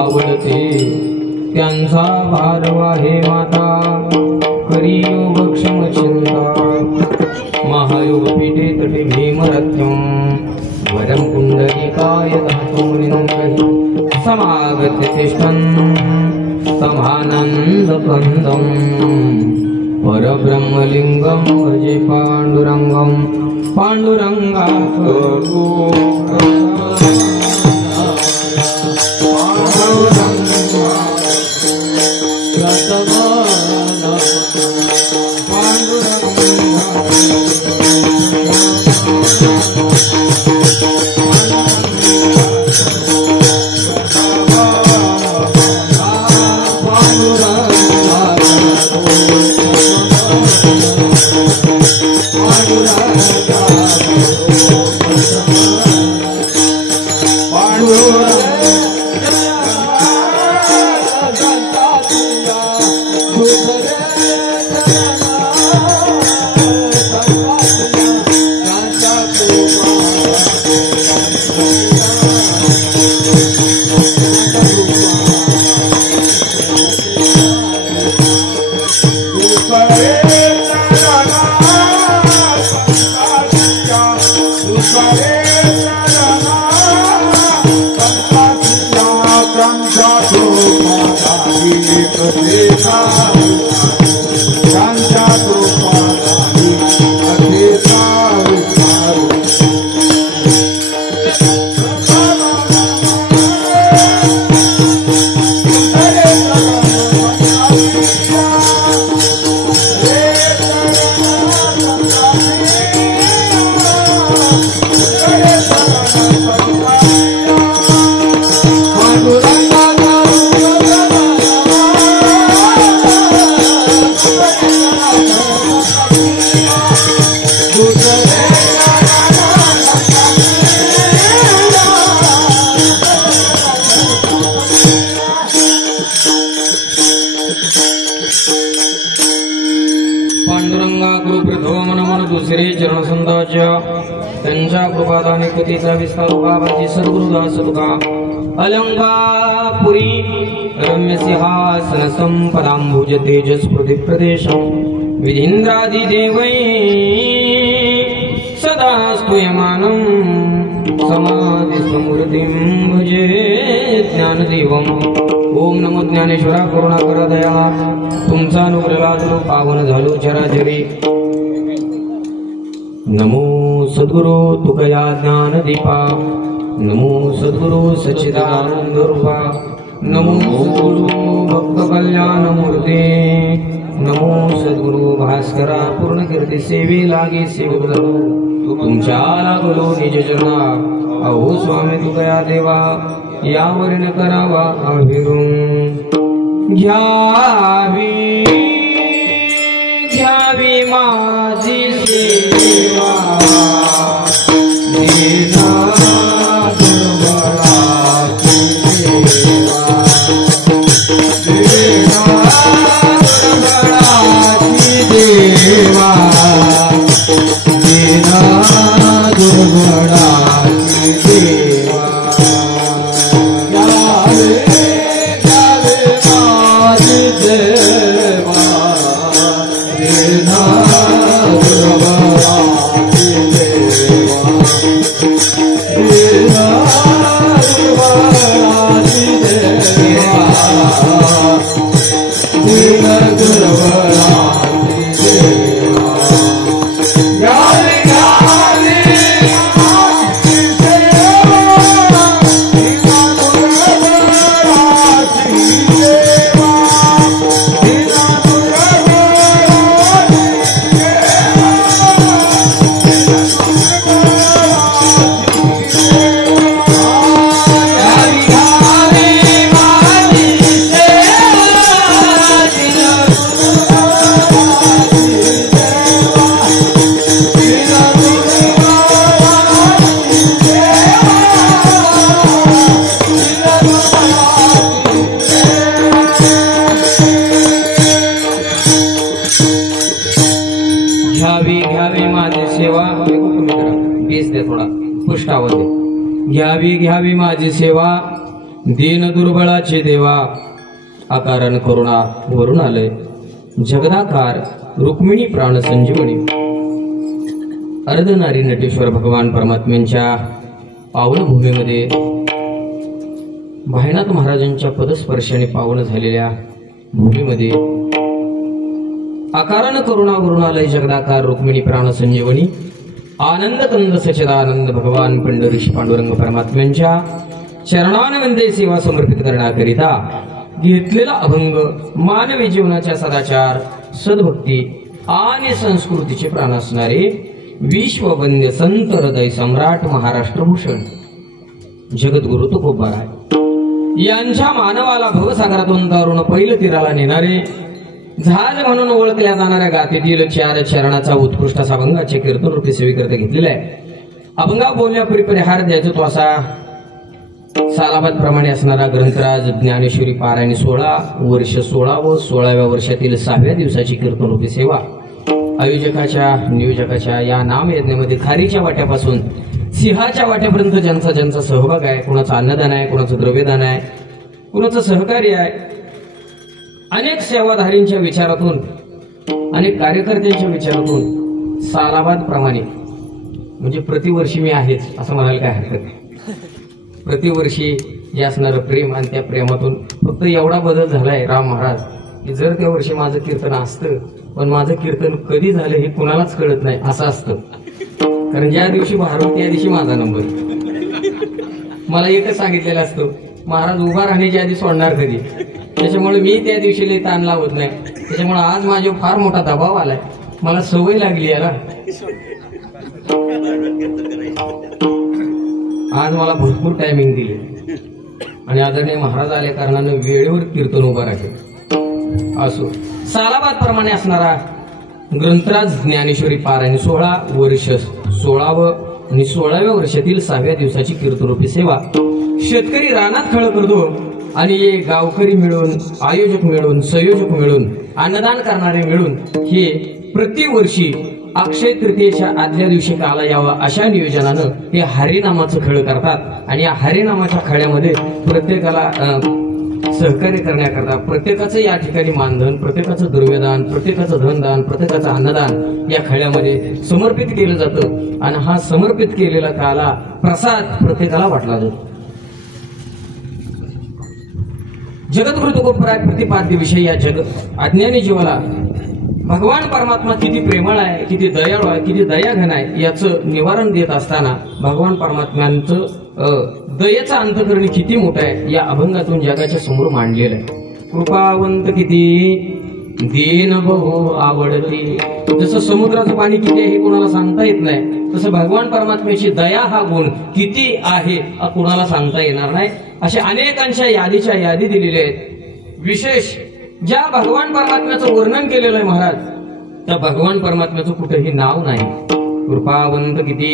आवडते त्यांचा भारवा हे माता हरियोग क्षम चिंता महायोग पीठे तटे भीमरथ्यम वरम कुंडलिकाय धातुनिंदहि समागत्य तिष्ठन् तमानंद कंदम परब्रह्मलिंगम भजे पांडुरंगम पांडुरंगा त्यांच्या कृपादाने कथेचा विस्तार बाबाजी सद्गुरुदास तुका अलंकापुरी रम्य सिंहासन संपदांबुज तेजस्पृथि प्रदेशं विधींद्रादि देवै सदा स्तूयमानं समाधि समृद्धिं भजे ज्ञानदेवम् ओम नमो ज्ञानेश्वरा करुणाकर दया तुमचा अनुग्रह लादलो पावन झालो चराचरी नमो सद्गुरु तुकया ज्ञान दीपा नमो सद्गुरु सच्चिदानंद रूपा नमो सद्गुरु भक्त कल्याण मूर्ते नमो सद्गुरु भास्करा पूर्ण कीर्ती सेवे लागे सेवक तुमच्या लागलो निज चरणा अहो स्वामी तुकया देवा यावर न करावा अभिरून घ्यावी घ्यावी माझी सेवा देना दुर्बळाची सेवा देना दुर्बळाची देवा देना दुर्बळाची देवा घ्यावी घ्यावी माझी सेवा दीन दुर्बळाचे देवा आकारण करुणा वरून आलंय जगदाकार रुक्मिणी प्राण संजीवनी अर्धनारी नटेश्वर भगवान परमात्म्यांच्या पावनभूमीमध्ये भायनाथ महाराजांच्या पदस्पर्शाने पावन झालेल्या भूमीमध्ये आकारण करुणा वरून आलंय जगदाकार रुक्मिणी प्राण संजीवनी आनंद कंद सच्चिदानंद भगवान पंढरीश पांडुरंग परमात्म्यांच्या चरणानवंदे सेवा समर्पित करण्याकरिता घेतलेला अभंग मानवी जीवनाच्या सदाचार सद्भक्ती आणि संस्कृतीचे प्राण असणारे विश्ववंद्य संत हृदय सम्राट महाराष्ट्रभूषण जगद्गुरु तुकोबाराय यांच्या मानवाला भवसागरातून तारून पहिलं तीराला नेणारे झाज म्हणून ओळखल्या जाणाऱ्या गाथेतील चार चरणाचा उत्कृष्ट असा अभंगाचे कीर्तन रूपी सेवेकरता घेतलेला आहे. अभंगा बोलण्यापूर्वी परिहार द्यायचा तो असा सालाबाद प्रमाणे असणारा ग्रंथराज ज्ञानेश्वरी पारायण 16 वर्ष 16 व 16व्या वर्षातील 6व्या दिवसाची कीर्तन रूपी सेवा आयोजकाच्या नियोजकाच्या या नाम यज्ञामध्ये खारीच्या वाट्यापासून सिंहाच्या वाट्यापर्यंत ज्यांचा ज्यांचा सहभाग आहे, कुणाचा अन्नदान आहे, कुणाचं द्रव्यदान आहे, कुणाचं सहकार्य आहे, अनेक सेवाधारींच्या विचारातून अनेक कार्यकर्त्यांच्या विचारातून सालाबाद प्रमाणे म्हणजे प्रतिवर्षी मी आहेच असं म्हणायला काय हरकत नाही. प्रतिवर्षी जे असणारं प्रेम आणि त्या प्रेमातून फक्त एवढा बदल झालाय राम महाराज की जर त्या वर्षी माझं कीर्तन असतं पण माझं कीर्तन कधी झालं हे कुणालाच कळत नाही असं असतं. कारण ज्या दिवशी भारत त्या दिवशी माझा नंबर. मला एकच सांगितलेलं असतं महाराज उभा राहण्याच्या आधी सोडणार कधी. त्याच्यामुळे मी त्या दिवशी लई ताण लावत नाही. त्याच्यामुळे आज माझ्यावर फार मोठा दबाव आलाय. मला सवय लागली याला. आज मला भरपूर टायमिंग दिली आणि आदरणीय महाराज आल्या कारणानं वेळेवर कीर्तन उभा राहील. असो सालाबाद प्रमाणे असणारा ग्रंथराज ज्ञानेश्वरी पारायण 16 वर्ष 16व आणि 16व्या वर्षातील 6व्या दिवसाची कीर्तनरूपी सेवा शेतकरी रानात खळ करतो आणि हे गावकरी मिळून आयोजक मिळून संयोजक मिळून अन्नदान करणारे मिळून हे प्रतिवर्षी अक्षय तृतीयेच्या आदल्या दिवशी काला यावा अशा नियोजनानं हे हरिनामाचं खेळ करतात आणि या हरिनामाच्या खेळामध्ये प्रत्येकाला सहकार्य करण्याकरता प्रत्येकाचं या ठिकाणी मानधन, प्रत्येकाचं द्रव्यदान, प्रत्येकाचं धनदान, प्रत्येकाचं अन्नदान या खेळामध्ये समर्पित केलं जातं आणि हा समर्पित केलेला काला प्रसाद प्रत्येकाला वाटला जातो. जगद्गुरु तुकोबराय प्रतिपाद्य विषय या अज्ञानी जीवाला भगवान परमात्मा किती प्रेमळ आहे, किती दयाळू आहे, किती दयाघन आहे याचं निवारण देत असताना भगवान परमात्म्यांचं दयेचा अंतःकरण किती मोठा आहे या अभंगातून जगाच्या समोर मांडलेलं आहे. कृपावंत किती दीन बहु आवडती. जसं समुद्राचं पाणी किती आहे हे कोणाला सांगता येत नाही तसं भगवान परमात्म्याची दया हा गुण किती आहे कोणाला सांगता येणार नाही. अशा अनेकांच्या यादीच्या यादी दिलेल्या आहेत. विशेष ज्या भगवान परमात्म्याचं वर्णन केलेलं आहे महाराज त्या भगवान परमात्म्याचं कुठेही नाव नाही. कृपावंत किती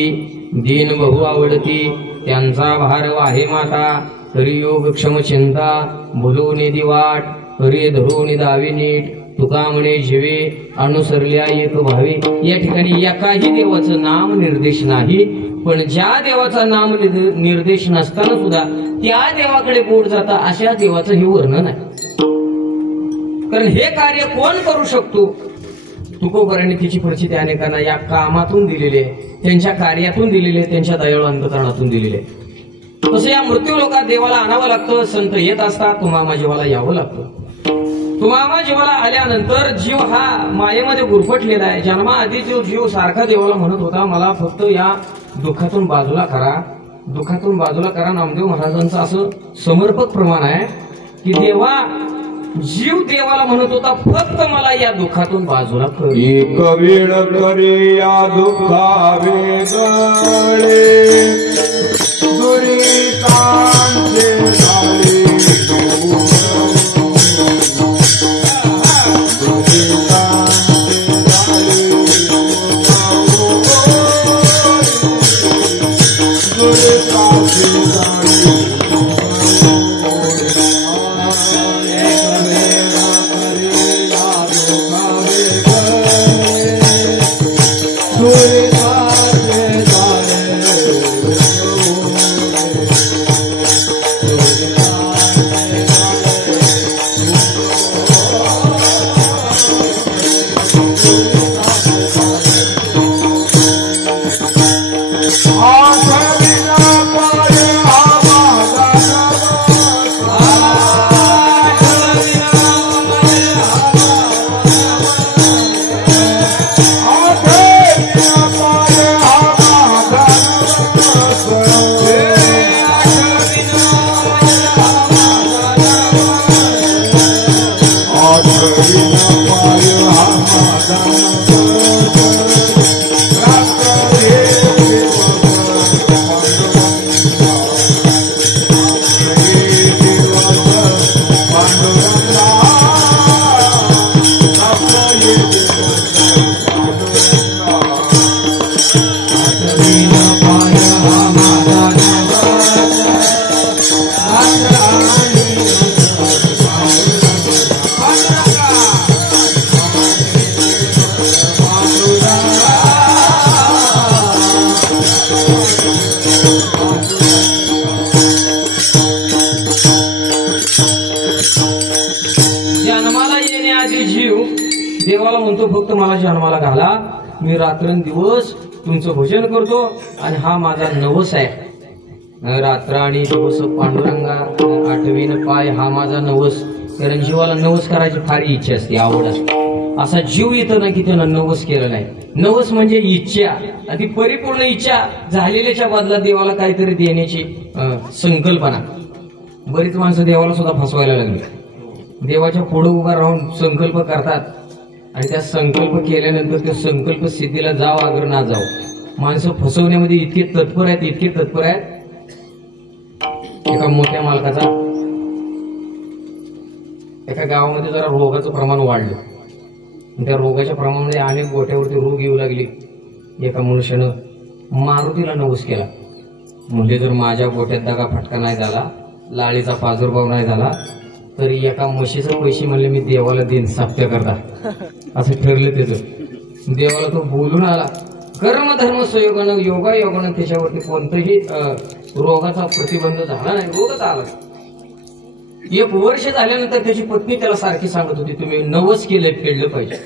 दीन बहु आवडती त्यांचा भार आहे माता तरी योग क्षम चिंता भुलून दिवाट तरी धरून दावी नीट तुका म्हणे जीवे अनुसरल्या एक भावी. या ठिकाणी एकाही देवाचं नाम निर्देश नाही पण ज्या देवाचा नाम निर्देश नसताना सुद्धा त्या देवाकडे बोट जाता अशा देवाचं हे वर्णन आहे. कारण हे कार्य कोण करू शकतो तुकोबराने तिची परिस्थिती अनेकांना या कामातून दिलेली आहे, त्यांच्या कार्यातून दिलेली आहे, त्यांच्या दयाळू अंतकरणातून दिलेले आहे. तसं या मृत्यू लोकात देवाला आणावं लागतं. संत येत असतात तुम्हामा जीवाला यावं लागतं. तुम्हामा जीवाला आल्यानंतर जीव हा मायेमध्ये गुरफटलेला आहे. जन्माआधी जो जीव सारखा देवाला म्हणत होता मला फक्त या दुःखातून बाजूला करा, दुःखातून बाजूला करा. नामदेव महाराजांचं असं समर्पक प्रमाण आहे की देवा जीव देवाला म्हणत होता फक्त मला या दुःखातून बाजूला कर. एक वेळ करे या दुःखा वेगळे दुरितांचे झाले जन्माला येण्याआधी जीव देवाला म्हणतो फक्त मला जन्माला घाला, मी रात्रंदिवस तुमचं भजन करतो आणि हा माझा नवस आहे. रात्र आणि दिवस पांडुरंगा आठवीन पाय हा माझा नवस. कारण जीवाला नवस करायची फार इच्छा असते, आवड असते. असा जीव येतो ना की त्यानं नवस केलं नाही. नवस म्हणजे इच्छा, आणि ती परिपूर्ण इच्छा झालेल्याच्या बदला देवाला काहीतरी देण्याची संकल्पना. बरीच माणसं देवाला सुद्धा फसवायला लागली. देवाच्या पुढे उभा राहून संकल्प करतात आणि त्या संकल्प केल्यानंतर तो संकल्प सिद्धीला जाव अगर ना जाव. माणसं फसवण्यामध्ये इतके तत्पर आहेत. एका मोठ्या मालकाचा एका गावामध्ये जरा रोगाचं प्रमाण वाढलं. त्या रोगाच्या प्रमाणामध्ये अनेक गोट्यावरती रोग येऊ लागले. एका मनुष्यानं मारुतीला नवस केला, म्हणजे जर माझ्या गोट्यात दगा फटका नाही झाला, लाळीचा प्रादुर्भाव नाही झाला, तर एका म्हशीचे पैसे म्हणले मी देवाला देईन सत्य करता. असं ठरलं त्याचं. देवाला तो बोलून आला. कर्म धर्म संयोगानं योगायोगानं त्याच्यावरती कोणतंही रोगाचा प्रतिबंध झाला नाही, रोगच आला. 1 वर्ष झाल्यानंतर त्याची पत्नी त्याला सारखी सांगत होती, तुम्ही नवस केलंय, फेडलं पाहिजे.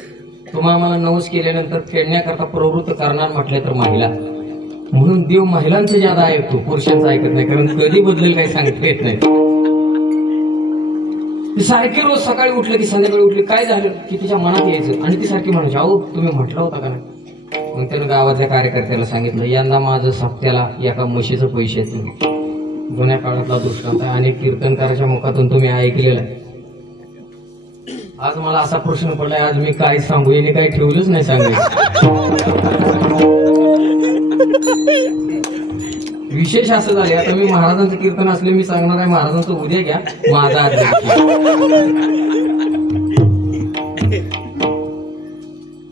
तुम्ही आम्हाला नवस केल्यानंतर फेडण्याकरता प्रवृत्त करणार म्हटलं तर महिला. म्हणून देव महिलांचं ज्यादा ऐकतो, पुरुषांचं ऐकत नाही. कारण कधी बदलेल काही सांगता येत नाही. ती सारखी रोज सकाळी उठलं की संध्याकाळी उठली, काय झालं की तिच्या मनात यायचं आणि ती सारखी म्हणायची, अहो तुम्ही म्हटलं होता का नाही. मग त्यानं गावातल्या कार्यकर्त्याला सांगितलं, यंदा माझं सप्त्याला एका म्हशीचं पैसे आहेत. जुन्या काळातला दृष्टांत आहे, अनेक कीर्तनकाराच्या मुखातून तुम्ही ऐकलेला आहे. आज मला असा प्रश्न पडलाय, आज मी काय सांगू, याने काही ठेवलंच नाही सांगायचं. विशेष असं झाले, आता मी महाराजांचं कीर्तन असले मी सांगणार आहे महाराजांचं उद्या घ्या, माझा आज.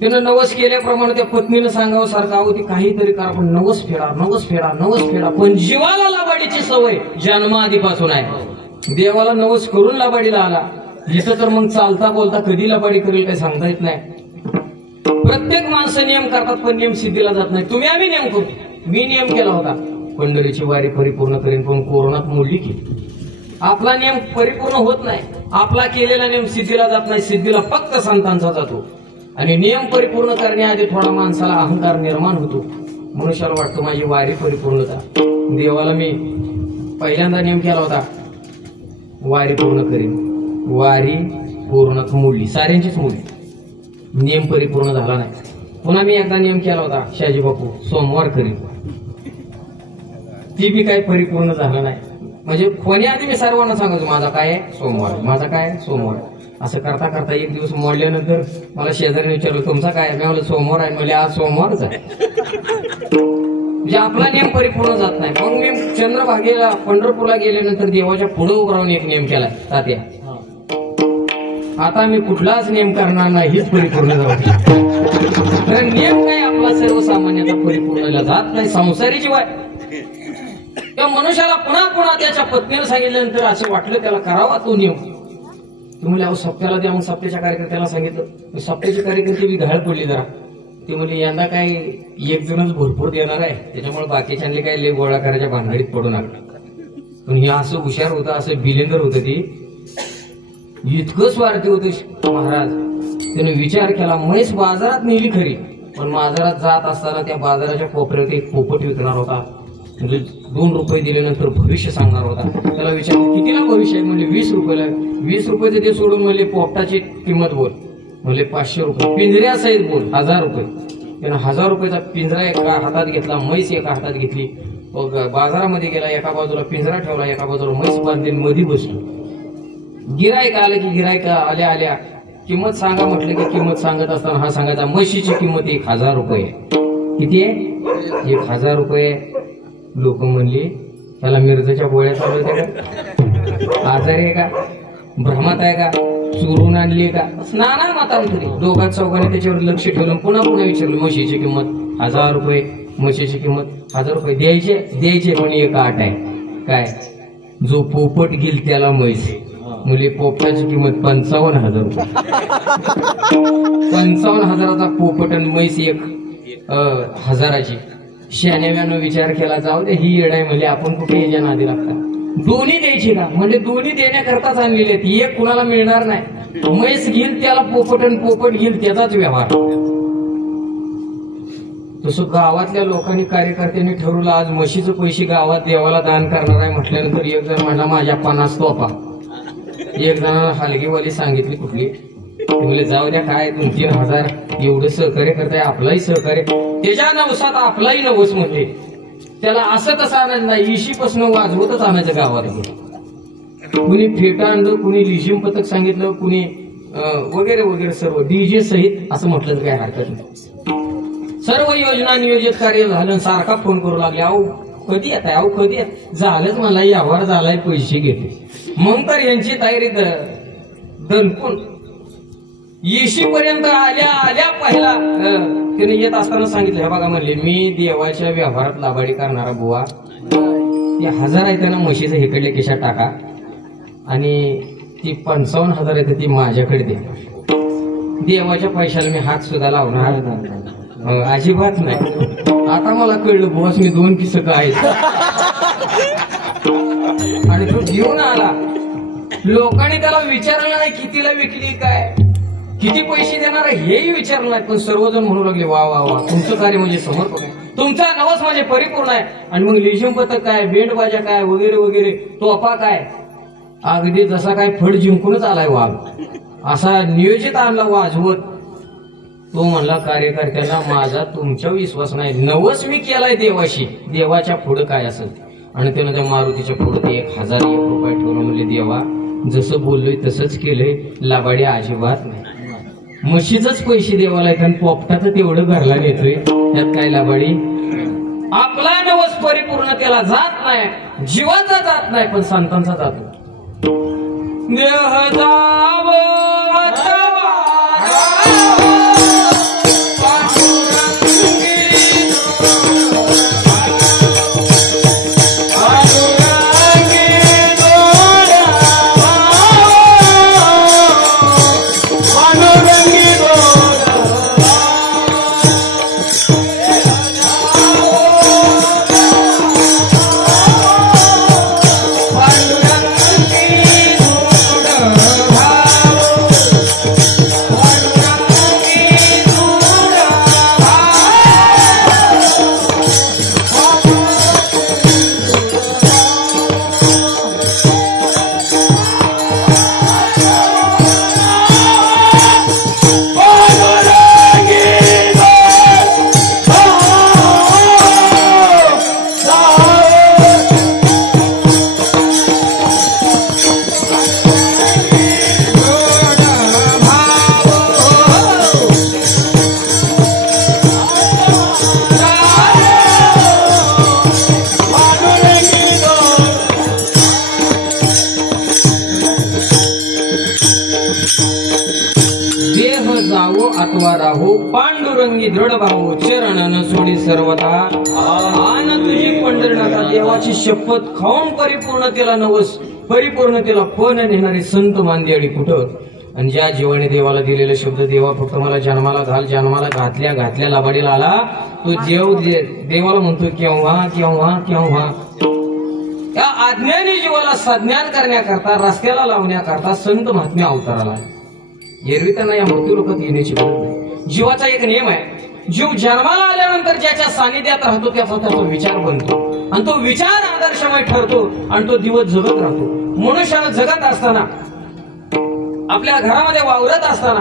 त्यानं नवस केल्याप्रमाणे त्या पत्नीनं सांगावं सारखं, अहो ती काहीतरी करा पण नवस फेडा. पण जीवाला लाबाडीची सवय जन्माआधीपासून आहे. देवाला नवस करून लाबाडीला आला. इथं तर मग चालता बोलता कधी लाबाडी करेल काही सांगता येत नाही. प्रत्येक माणसं नियम करतात पण नियम सिद्धीला जात नाही. आम्ही नियम करतो. मी नियम केला होता, पंढरीची वारी परिपूर्ण करेन, पण कोरोनात मोडली की. आपला नियम परिपूर्ण होत नाही. आपला केलेला नियम सिद्धीला जात नाही. सिद्धीला फक्त संतांचा जातो. आणि नियम परिपूर्ण करण्याआधी थोडा माणसाला अहंकार निर्माण होतो. मनुष्याला वाटतं माझी वारी परिपूर्णता. देवाला मी पहिल्यांदा नियम केला होता, वारी पूर्ण करीन. वारी पूर्णच मोडली, साऱ्यांचीच मोडली. नियम परिपूर्ण झाला नाही. पुन्हा मी एकदा नियम केला होता, शाजी बापू सोमवार करीन. ती बी काही परिपूर्ण झालं नाही. म्हणजे कोण्याआधी मी सर्वांना सांगायचो माझा काय सोमवार. असं करता करता एक दिवस मोडल्यानंतर मला शेजारीने विचारलं, तुमचा काय. मी म्हणलं सोमवार आहे. म्हणजे आज सोमवारच आहे. म्हणजे आपला नियम परिपूर्ण जात नाही. मग मी चंद्रभागेला पंढरपूरला गेल्यानंतर देवाच्या पुढे उभं राहून एक नियम केला, तात्या आता मी कुठलाच नियम करणार नाही, हीच परिपूर्ण जाऊ. कारण नियम काय आपला सर्वसामान्याचा परिपूर्णला जात नाही. संसारी जीव आहे. त्या मनुष्याला पुन्हा त्याच्या पत्नीला सांगितल्यानंतर असं वाटलं त्याला करावा तो नियम. तुम्ही अहो सप्त्याला द्या. मग सप्त्याच्या कार्यकर्त्याला सांगितलं. सप्त्याची कार्यकर्ते बी घाळ पडली जरा. ते म्हणजे यंदा काय एक जणच भरपूर देणार आहे, त्याच्यामुळे बाकीच्यांनी काय लय गोळा करायच्या भानगडीत पडू नका. पण हे असं हुशार होतं, असं बिलेंदर होतं. ती इतकं स्वार्थी होतं महाराज. त्याने विचार केला, म्हैस बाजारात नेली खरी, पण बाजारात जात असताना त्या बाजाराच्या कोपऱ्यात एक पोपट विकणार होता. म्हणजे 2 रुपये दिल्यानंतर भविष्य सांगणार होता. त्याला विचारलं कितीला भविष्य आहे. म्हणजे 20 रुपयाला. 20 रुपये ते सोडून म्हणले पोपटाची किंमत बोल. म्हणले 500 रुपये. पिंजऱ्यासहित बोल 1000 रुपये. त्यानं 1000 रुपयाचा पिंजरा एका हातात घेतला, म्हैस एका हातात घेतली. बाजारामध्ये गेला, एका बाजूला पिंजरा ठेवला, एका बाजूला म्हैस बांधली, मध्ये बसलो. गिरायक आलं की गिरायक आल्या किंमत सांगा म्हटलं की किंमत सांगत असताना हा सांगायचा म्हशीची किंमत 1000 रुपये. किती आहे? 1000 रुपये. लोक म्हणली त्याला मिरजेच्या गोळ्या चालू होत्या का? आजारी आहे का? भ्रमात आहे का? चुरून आणली का? नाना मतांतरी दोघात चौघांनी त्याच्यावर लक्ष ठेवलं. पुन्हा विचारलं म्हशीची किंमत 1000 रुपये. म्हशीची किंमत 1000 रुपये. द्यायचे पण एक आट आहे. काय? जो पोपट घेईल त्याला म्हैस. मुली पोपटाची किंमत 55,000 रुपये. 55,000चा पोपट आणि म्हैस 1,000ची. शहाण्याव्यानं विचार केला जाऊ दे ही येड आहे म्हणजे आपण कुठे याच्या नादी लागतात. दोन्ही द्यायची का? म्हणजे दोन्ही देण्याकरताच आणलेले आहेत. एक कुणाला मिळणार नाही. म्हैस घेईल त्याला पोपट आणि पोपट घेईल त्याचाच व्यवहार. तसं गावातल्या लोकांनी कार्यकर्त्यांनी ठरवलं आज म्हशीचे पैसे गावात देवाला दान करणार आहे म्हटल्यानंतर एक जण म्हणला माझ्या 50 तोफा. एक जणांना हलगीवाली सांगितली कुठली म्हणजे जाऊ द्या काय 2-3 हजार एवढं सहकार्य करताय आपलाही सहकार्य त्याच्या नवसात आपलाही नवस म्हणते. त्याला असं तसं आणायचं नाही. इशीपासून वाजवतच आणायचं गावात. कुणी फेटा आणलं, कुणी लिशिम पथक सांगितलं, कुणी वगैरे वगैरे सर्व डीजे सहित असं म्हटलं तर काय हरकत नाही. सर्व योजना नियोजित कार्य झालं. सारखा फोन करू लागले अहो कधी येत आहे? अहो कधी येत? झालंच मला यावर झालाय पैसे घेते. मग तर यांची तयारी दणकून येशीपर्यंत आल्या पहिला त्याने येत असताना सांगितलं हे बघा म्हणले मी देवाच्या व्यवहारात लाभाडी करणारा बुवा. ते 1000 आहे त्यांना म्हशीचं हिकडले खिशात टाका आणि ती 55,000 आहे ती माझ्याकडे दे. देवाच्या पैशाला मी हात सुद्धा लावणार अजिबात नाही. आता मला कळलं बुवास मी 2 किस्से काय आणि तो घेऊन आला. लोकांनी त्याला विचारलं नाही कितीला विकली काय किती पैसे देणार हेही विचारलं नाही. पण सर्वजण म्हणू लागले वा वा वा तुमचं कार्य म्हणजे समर्पक आहे. तुमचा नवस म्हणजे परिपूर्ण आहे. आणि मग लेझिम पथक काय बेंडबाजा काय वगैरे वगैरे तोफा काय अगदी जसा काय फड जिंकूनच आलाय वाघ असा नियोजित आणला वाजवत. तो म्हणला कार्यकर्त्यांना माझा तुमच्यावर विश्वास नाही. नवस मी केलाय देवाशी. देवाच्या पुढं काय असेल. आणि त्यानं त्या मारुतीच्या पुढं ते 1001 रुपये ठेवून म्हणले देवा जसं बोललोय तसंच केलंय. लाबाडी अजिबात नाही. म्हशीचंच पैसे देवाला येतात आणि पोपटाचं तेवढं घरला नेतोय. त्यात काय लाबाडी? आपला नवस परिपूर्ण त्याला जात नाही. जीवाचा जात नाही पण संतांचा जातो. देह जावो पांडुरंगी दृढ भाऊ चरण सोडी सर्वता आन तुझी पंढरनाथा. देवाची शपथ खाऊन परिपूर्णतेला नवस परिपूर्णतेला पण नेणारे संत मांदियाडी कुठं. आणि ज्या जीवाने देवाला दिलेले शब्द देवा फक्त मला जन्माला घाल जन्माला घातल्या लाबाडीला आला तो देवाला म्हणतो केव्हा केव्हा केव्हा. या आज्ञाने जीवाला संज्ञान करण्याकरता रस्त्याला लावण्याकरता संत महात्म्य अवताराला. एरवी त्यांना या मृत्यू लोकात येण्याची गरज नाही. जीवाचा एक नियम आहे. जीव जन्माला आल्यानंतर ज्याच्या सानिध्यात राहतो त्याचा विचार बनतो आणि तो विचार आदर्शमय ठरतो आणि तो दिवस जगत राहतो. मनुष्यानं जगत असताना आपल्या घरामध्ये वावरत असताना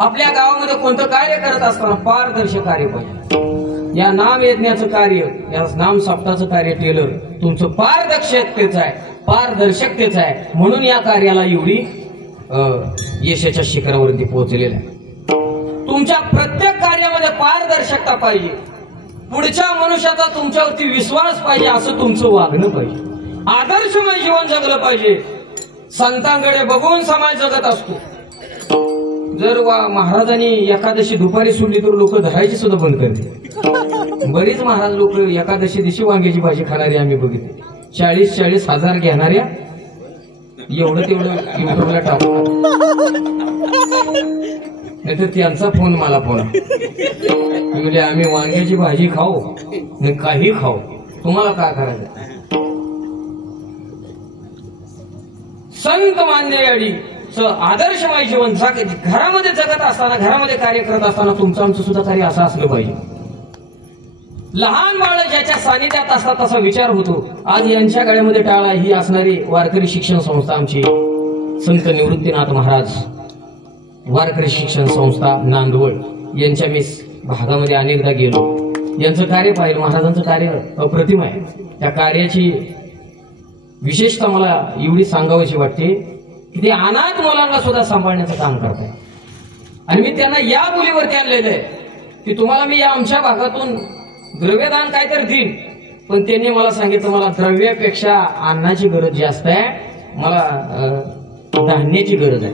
आपल्या गावामध्ये कोणतं कार्य करत असताना पारदर्शक कार्य पाहिजे. या नाम यज्ञाचं कार्य या नाम सप्ताचं कार्य टेलर तुमचं पारदर्शकतेच आहे पारदर्शकतेच आहे. म्हणून या कार्याला एवढी यशाच्या शिखरावरती पोहोचलेला आहे. तुमच्या प्रत्येक कार्यामध्ये पारदर्शकता पाहिजे. पुढच्या मनुष्याचा तुमच्यावरती विश्वास पाहिजे, असं तुमचं वागणं पाहिजे. आदर्शमय जीवन जगलं पाहिजे. संतांकडे बघून समाज जगत असतो. जर महाराजांनी एकादशी दुपारी सोडली तर लोक धरायची सुद्धा बंद करते. बरीच महाराज लोक एकादशी दिवशी वांग्याची भाजी खाणारी आम्ही बघितले. 40-40 हजार घेणाऱ्या एवढं तेवढं युट्यूबला टाकून, नाहीतर त्यांचा फोन मला फोन म्हणजे आम्ही वांग्याची भाजी खाऊ नाही काही खाऊ, तुम्हाला काय करायचं. संत मान्ययाडी आदर्शमय जीवन घरामध्ये जगत असताना, घरामध्ये कार्य करत असताना तुमचं आमचं सुद्धा कार्य असं असलं पाहिजे. लहान बाळ ज्याच्या सानिध्यात असतात तसा विचार होतो. आज यांच्या गळ्यामध्ये टाळा ही असणारी वारकरी शिक्षण संस्था आमची संत निवृत्तीनाथ महाराज वारकरी शिक्षण संस्था नांदवळ यांच्या मी भागामध्ये अनेकदा गेलो. यांचं कार्य पाहिलं. महाराजांचं कार्य अप्रतिम आहे. त्या कार्याची विशेषतः मला एवढी सांगावीशी वाटते की ते अनाथ मुलांना सुद्धा सांभाळण्याचं काम करतात. आणि मी त्यांना या बोलीवरती आणलेलं आहे की तुम्हाला मी या आमच्या भागातून द्रव्यदान काय तर देईन, पण त्यांनी मला सांगितलं मला द्रव्यापेक्षा अन्नाची गरज जास्त आहे, मला धान्याची गरज आहे.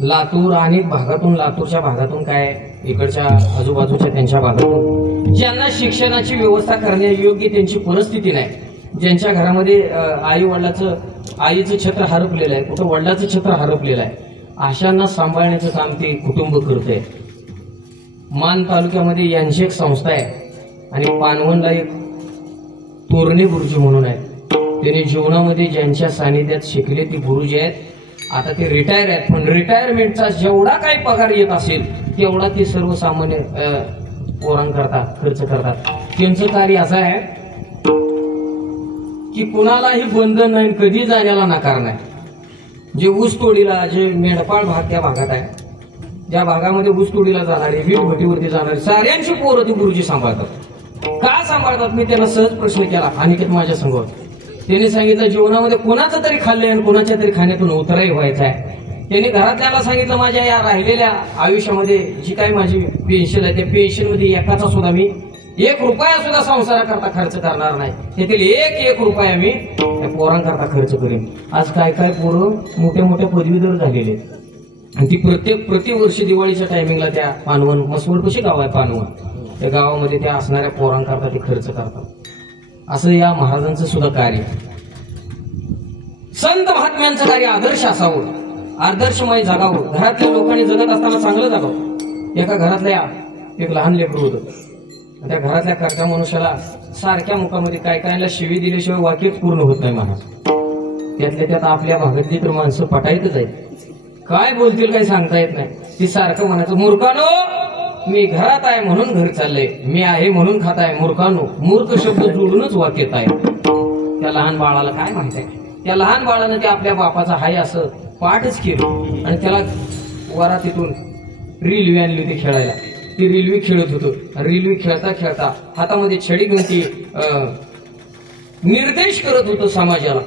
लातूर अनेक भागातून, लातूरच्या भागातून काय इकडच्या आजूबाजूच्या त्यांच्या भागातून ज्यांना शिक्षणाची व्यवस्था करण्यायोग्य त्यांची परिस्थिती नाही, ज्यांच्या घरामध्ये आईचं छत्र हरपलेलं आहे, कुठं वडिलाचं छत्र हरपलेलं आहे, अशांना सांभाळण्याचं काम ते कुटुंब करतंय. मान तालुक्यामध्ये यांची एक संस्था आहे आणि पानवणला एक तोरणे गुरुजी म्हणून आहेत. त्यांनी जीवनामध्ये ज्यांच्या सानिध्यात शिकले ती गुरुजी आहेत. आता ते रिटायर आहेत, पण रिटायरमेंटचा जेवढा काही पगार येत असेल तेवढा ते सर्वसामान्य पोरांकरता खर्च करतात. त्यांचं कार्य असं आहे की कुणालाही बंधन नाही, कधी जाण्याला नकार नाही. जे ऊसतोडीला, जे मेंढपाळ भाग त्या भागात आहे, ज्या भागामध्ये ऊसतोडीला जाणारे, वीट भट्टीवरती जाणारे साऱ्यांची पोरं ती गुरुजी सांभाळतात. का सांभाळतात मी त्यांना सहज प्रश्न केला अनिकेत माझ्या समोर. त्यांनी सांगितलं जीवनामध्ये कोणाचं तरी खाल्लंय आणि कोणाच्या तरी खाण्यातून उतराई व्हायचं आहे. त्यांनी घरातल्याला सांगितलं माझ्या या राहिलेल्या आयुष्यामध्ये जी काही माझी पेन्शन आहे त्या पेन्शन मध्ये एकाचा सुद्धा मी 1 रुपया सुद्धा संसाराकरता खर्च करणार नाही. त्यातील 1 रुपया मी त्या पोरांकरता खर्च करेन. आज काय काय पोरं मोठ्या मोठ्या पदवीधर झालेले आहेत आणि ती प्रतिवर्षी दिवाळीच्या टायमिंगला त्या पानवण, मसवड कशी गाव आहे पानवण, त्या गावामध्ये त्या असणाऱ्या पोरांकरता ते खर्च करतात. असं या महाराजांचं सुद्धा कार्य. संत महात्म्यांचं कार्य आदर्श असावं, आदर्शमय जगावं. घरातल्या लोकांनी जगत असताना चांगलं जगावं. एका घरातल्या एक लहान लेकरू होतं. त्या घरातल्या कर्त्या मनुष्याला सारख्या मुखामध्ये काय कायला शिवी दिल्याशिवाय वाक्यच पूर्ण होत नाही महाराज. त्यातल्या त्यात आपल्या भागातली तर माणसं पटायतच आहेत. काय बोलतील काही सांगता येत नाही. ती सारखं म्हणायचं मूर्खानो मी घरात आहे म्हणून घर चाललंय, मी आहे म्हणून खात आहे. मूर्खानो, मूर्ख शब्द जोडूनच वाक्य येत आहे. त्या लहान बाळाला काय माहित आहे. त्या लहान बाळानं ते आपल्या बापाचा हाय असं पाठच केलं आणि त्याला वरातीतून रेल्वे आणली होती खेळायला. ती रेल्वे खेळत होतं. रेल्वे खेळता खेळता हातामध्ये छडी घेऊन ती निर्देश करत होतो समाजाला.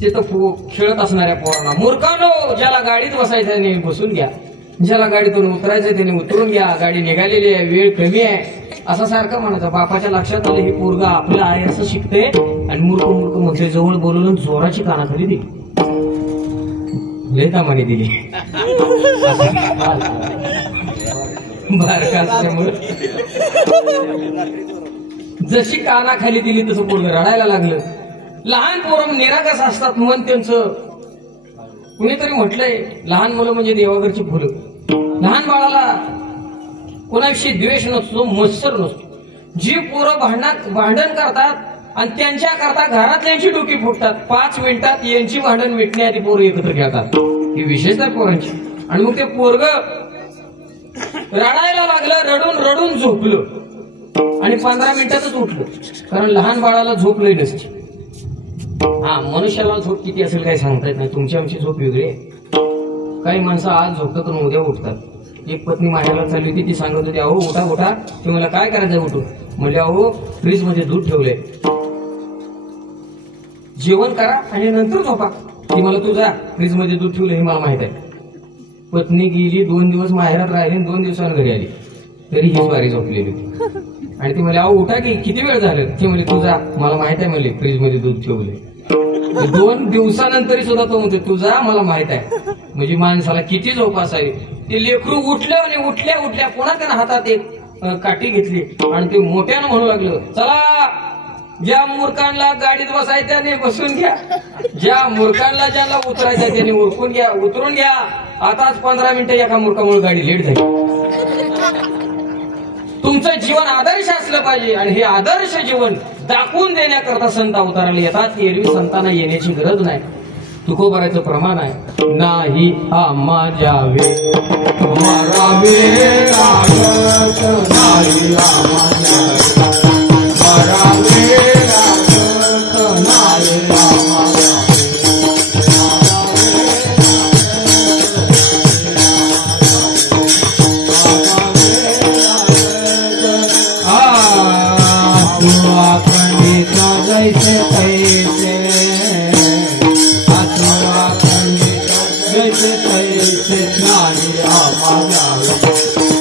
तिथं खेळत असणाऱ्या पोरांना मूर्खानो ज्याला गाडीत बसायचं त्याने बसून घ्या, ज्याला गाडीतून उतरायचं त्याने उतरून घ्या, गाडी निघालेली आहे, वेळ कमी आहे असं सारखं म्हणायचं. बापाच्या लक्षात आलं ही पोरगा आपलं आहे असं शिकते आणि मूर्ख मूर्ख म्हणते. जवळ बोलवून जोराची कानाखाली दिली, लय कामाने दिली. बारका असल्यामुळे जशी कानाखाली दिली तसं पोरग रडायला लागलं. लहान पोरं निरागस असतात, मन त्यांचं. कुणीतरी म्हटलंय लहान मुलं म्हणजे देवाघरची फुलं. लहान बाळाला कोणाविषयी द्वेष नसतो, मत्सर नसतो. जी पोरं भांडण करतात आणि त्यांच्या करता घरातल्यांची डोकी फुटतात, 5 मिनिटात यांची भांडण मिटण्याआधी पोरं एकत्र खेळतात. ही विशेषतः पोरांची. आणि मग ते पोरग रडायला लागलं, रडून रडून झोपलं आणि 15 मिनिटातच उठलं. कारण लहान बाळाला झोप लई नसते. मनुष्याला झोप किती असेल काही सांगता येत नाही. तुमची आमची झोप वेगळी आहे. काही माणसं आज झोपतात आणि उद्या उठतात. एक पत्नी माहेरला चालली होती, ती सांगत होती अहो उठा उठा. ते मला काय करायचं उठून? म्हणजे अहो फ्रीज मध्ये दूध ठेवलंय, जेवण करा आणि नंतर झोपा. ती मला तू जा फ्रीज मध्ये दूध ठेवलं हे मला माहित आहे. पत्नी गेली 2 दिवस माहेरात राहिली 2 दिवसांनी घरी आली तरी हीच बारी झोपलेली होती. आणि ती म्हणली अहो उठा की किती वेळ झालं. ती म्हणली तू जा मला माहित आहे म्हणली फ्रीज मध्ये दूध ठेवले. 2 दिवसानंतर सुद्धा तो म्हणतो तू जा मला माहित आहे. म्हणजे माणसाला किती झोप असावी. ते लेकरू उठलं आणि उठल्या उठल्या पुन्हा त्यानं हातात एक काठी घेतली आणि ते मोठ्यानं म्हणू लागलं चला ज्या मूर्खांना गाडीत बसायचं त्याने बसून घ्या, ज्या मूर्खांना ज्यांना उतरायचं त्याने उरकून घ्या, उतरून घ्या. आताच 15 मिनिटं एका मूर्खामुळे गाडी लेट झाली. तुमचं जीवन आदर्श असलं पाहिजे आणि हे आदर्श जीवन दाखवून देण्याकरता संत अवताराला येतात. एरवी संतांना येण्याची गरज नाही. तुकोबाराचं प्रमाण आहे नाही आम्हा जावे मरावे लागत नाही आम्हा जावे मरावे लागत नाही आम्हा जैसे पैसे जैसे पैसे नाही आम्हा जावे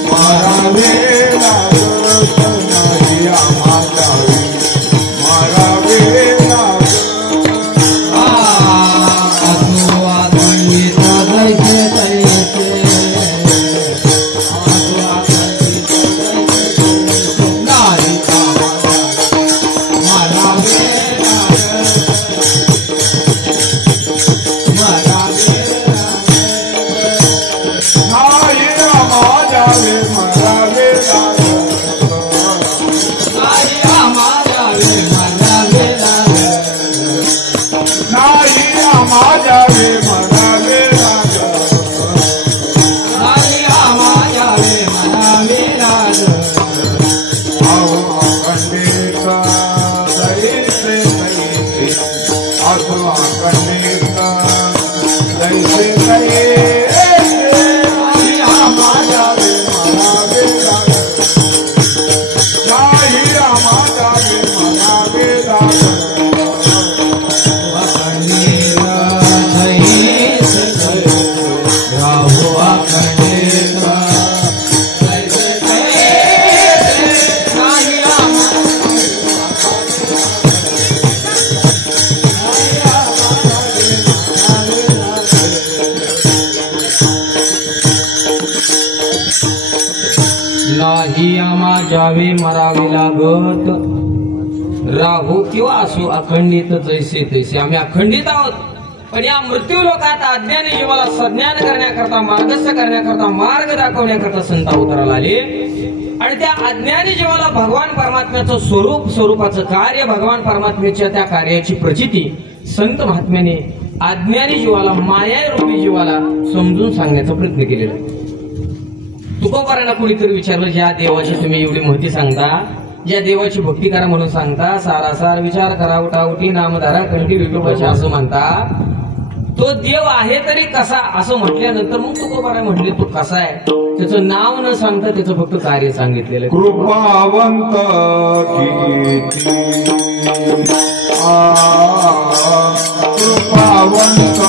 मरावे लागत नाही आम्हा जावे मरावे लागत जैसे पैसे नाही आम्हा जावे मरावे लागत राहू किंवा असो अखंडित जैसे तैसे. आम्ही अखंडित आहोत पण या मृत्यू लोकात अज्ञानी जीवाला सज्ञान करण्याकरता मार्गस्थ करण्याकरता मार्ग दाखवण्याकरता संत अवताराला आले. आणि त्या अज्ञानी जीवाला भगवान परमात्म्याचं स्वरूपाचं कार्य भगवान परमात्म्याच्या त्या कार्याची प्रचिती संत महात्म्याने अज्ञानी जीवाला माया रूपी जीवाला समजून सांगण्याचा प्रयत्न केलेला आहे. तुकोबारांना कुणीतरी विचारलं ज्या देवाची तुम्ही एवढी महती सांगता ज्या देवाची भक्ती करा म्हणून सांगता सारासार विचार करा उठाउठी नामधारा कंठी विठोबाची असं म्हणता तो देव आहे तरी कसा असं म्हटल्यानंतर मग तुकोबारा म्हटले तो कसा आहे त्याचं नाव न सांगता त्याचं फक्त कार्य सांगितलेलं. कृपावंत कृपावंत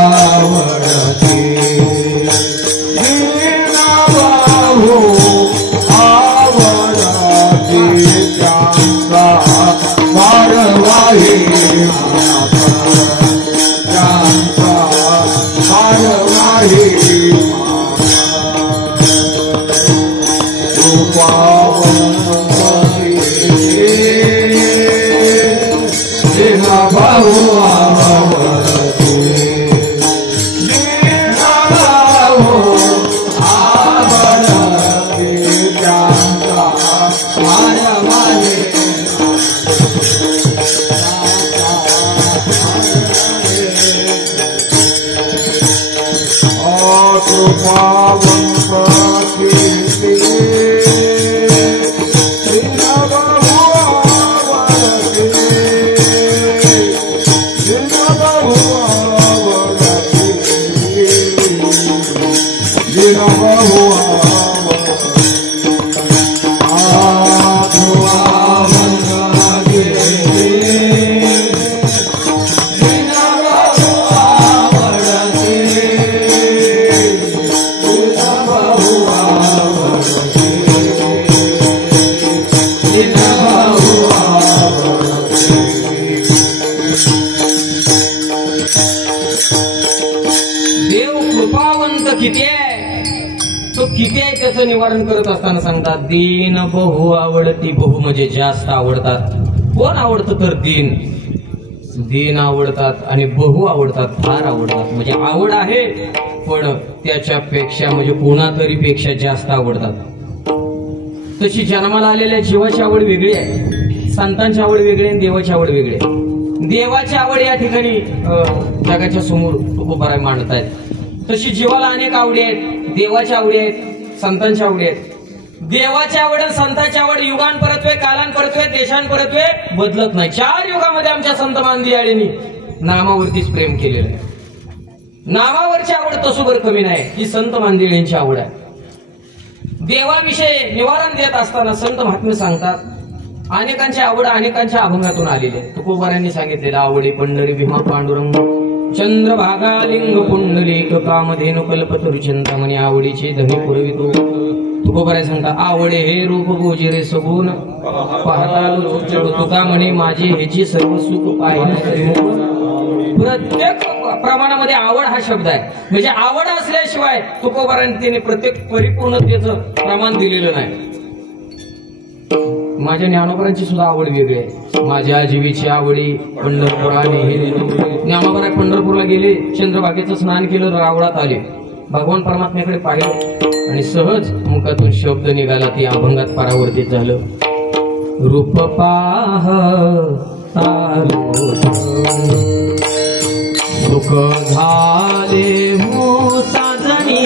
आवडते किती आहे, तो किती आहे त्याचं निवारण करत असताना सांगतात, दीन बहु आवडती. बहु म्हणजे जास्त आवडतात. कोण आवडतं तर दीन, दीन आवडतात आणि बहु आवडतात, फार आवडतात. म्हणजे आवड आहे पण त्याच्यापेक्षा म्हणजे कोणातरी पेक्षा जास्त आवडतात. तशी जन्माला आलेल्या जीवाची आवड वेगळी आहे, संतांची आवड वेगळी आणि देवाची आवड वेगळी आहे. देवाची आवड या ठिकाणी जगाच्या समोर तुकोबाराय मांडतायत. तशी जीवाला अनेक आवडी आहेत, देवाच्या आवडी आहेत, संतांच्या आवडी आहेत. देवाची आवड आणि संतांची आवड युगांपरत्वे, कालांपरत्वे, देशांपरत्वे बदलत नाही. 4 युगामध्ये आमच्या संत मांदियाळींनी नामावरतीच प्रेम केलेलं आहे. नामावरची आवड तसोबर कमी नाही, ही संत मांदियाळींची आवड आहे. देवाविषयी निवारण देत असताना संत महात्मे सांगतात, अनेकांची आवड अनेकांच्या अभंगातून आलेली आहे. तुकोबारायांनी सांगितलेलं, आवडी पंढरी भीमा पांडुरंग चंद्रभागा लिंग पुंडलिक कामधेनु कल्पतरु चिंतामणी आवडीचे धनी पुरवितो. तुकोबाराय सांगता, आवडे हे रूप गोजिरे सगुण पाहता तुका म्हणे माझे ह्याची सर्व सुख पाहिजे. प्रत्येक प्रमाणामध्ये आवड हा शब्द आहे. म्हणजे आवड असल्याशिवाय तुकोबारायांनी प्रत्येक परिपूर्णतेचं प्रमाण दिलेलं नाही. माझ्या ज्ञानोबरांची सुद्धा आवड वेगळी आहे. माझ्या जीवीची आवडी पंढरपुराने ज्ञानोबराय पंढरपूरला गेले, चंद्रभागेचं स्नान केलं, रावळात आले, भगवान परमात्म्याकडे पाहिलं आणि सहज मुखातून शब्द निघाला, ते अभंगात परावर्तित झालं. रूप पाह सुख झाले मो साजनी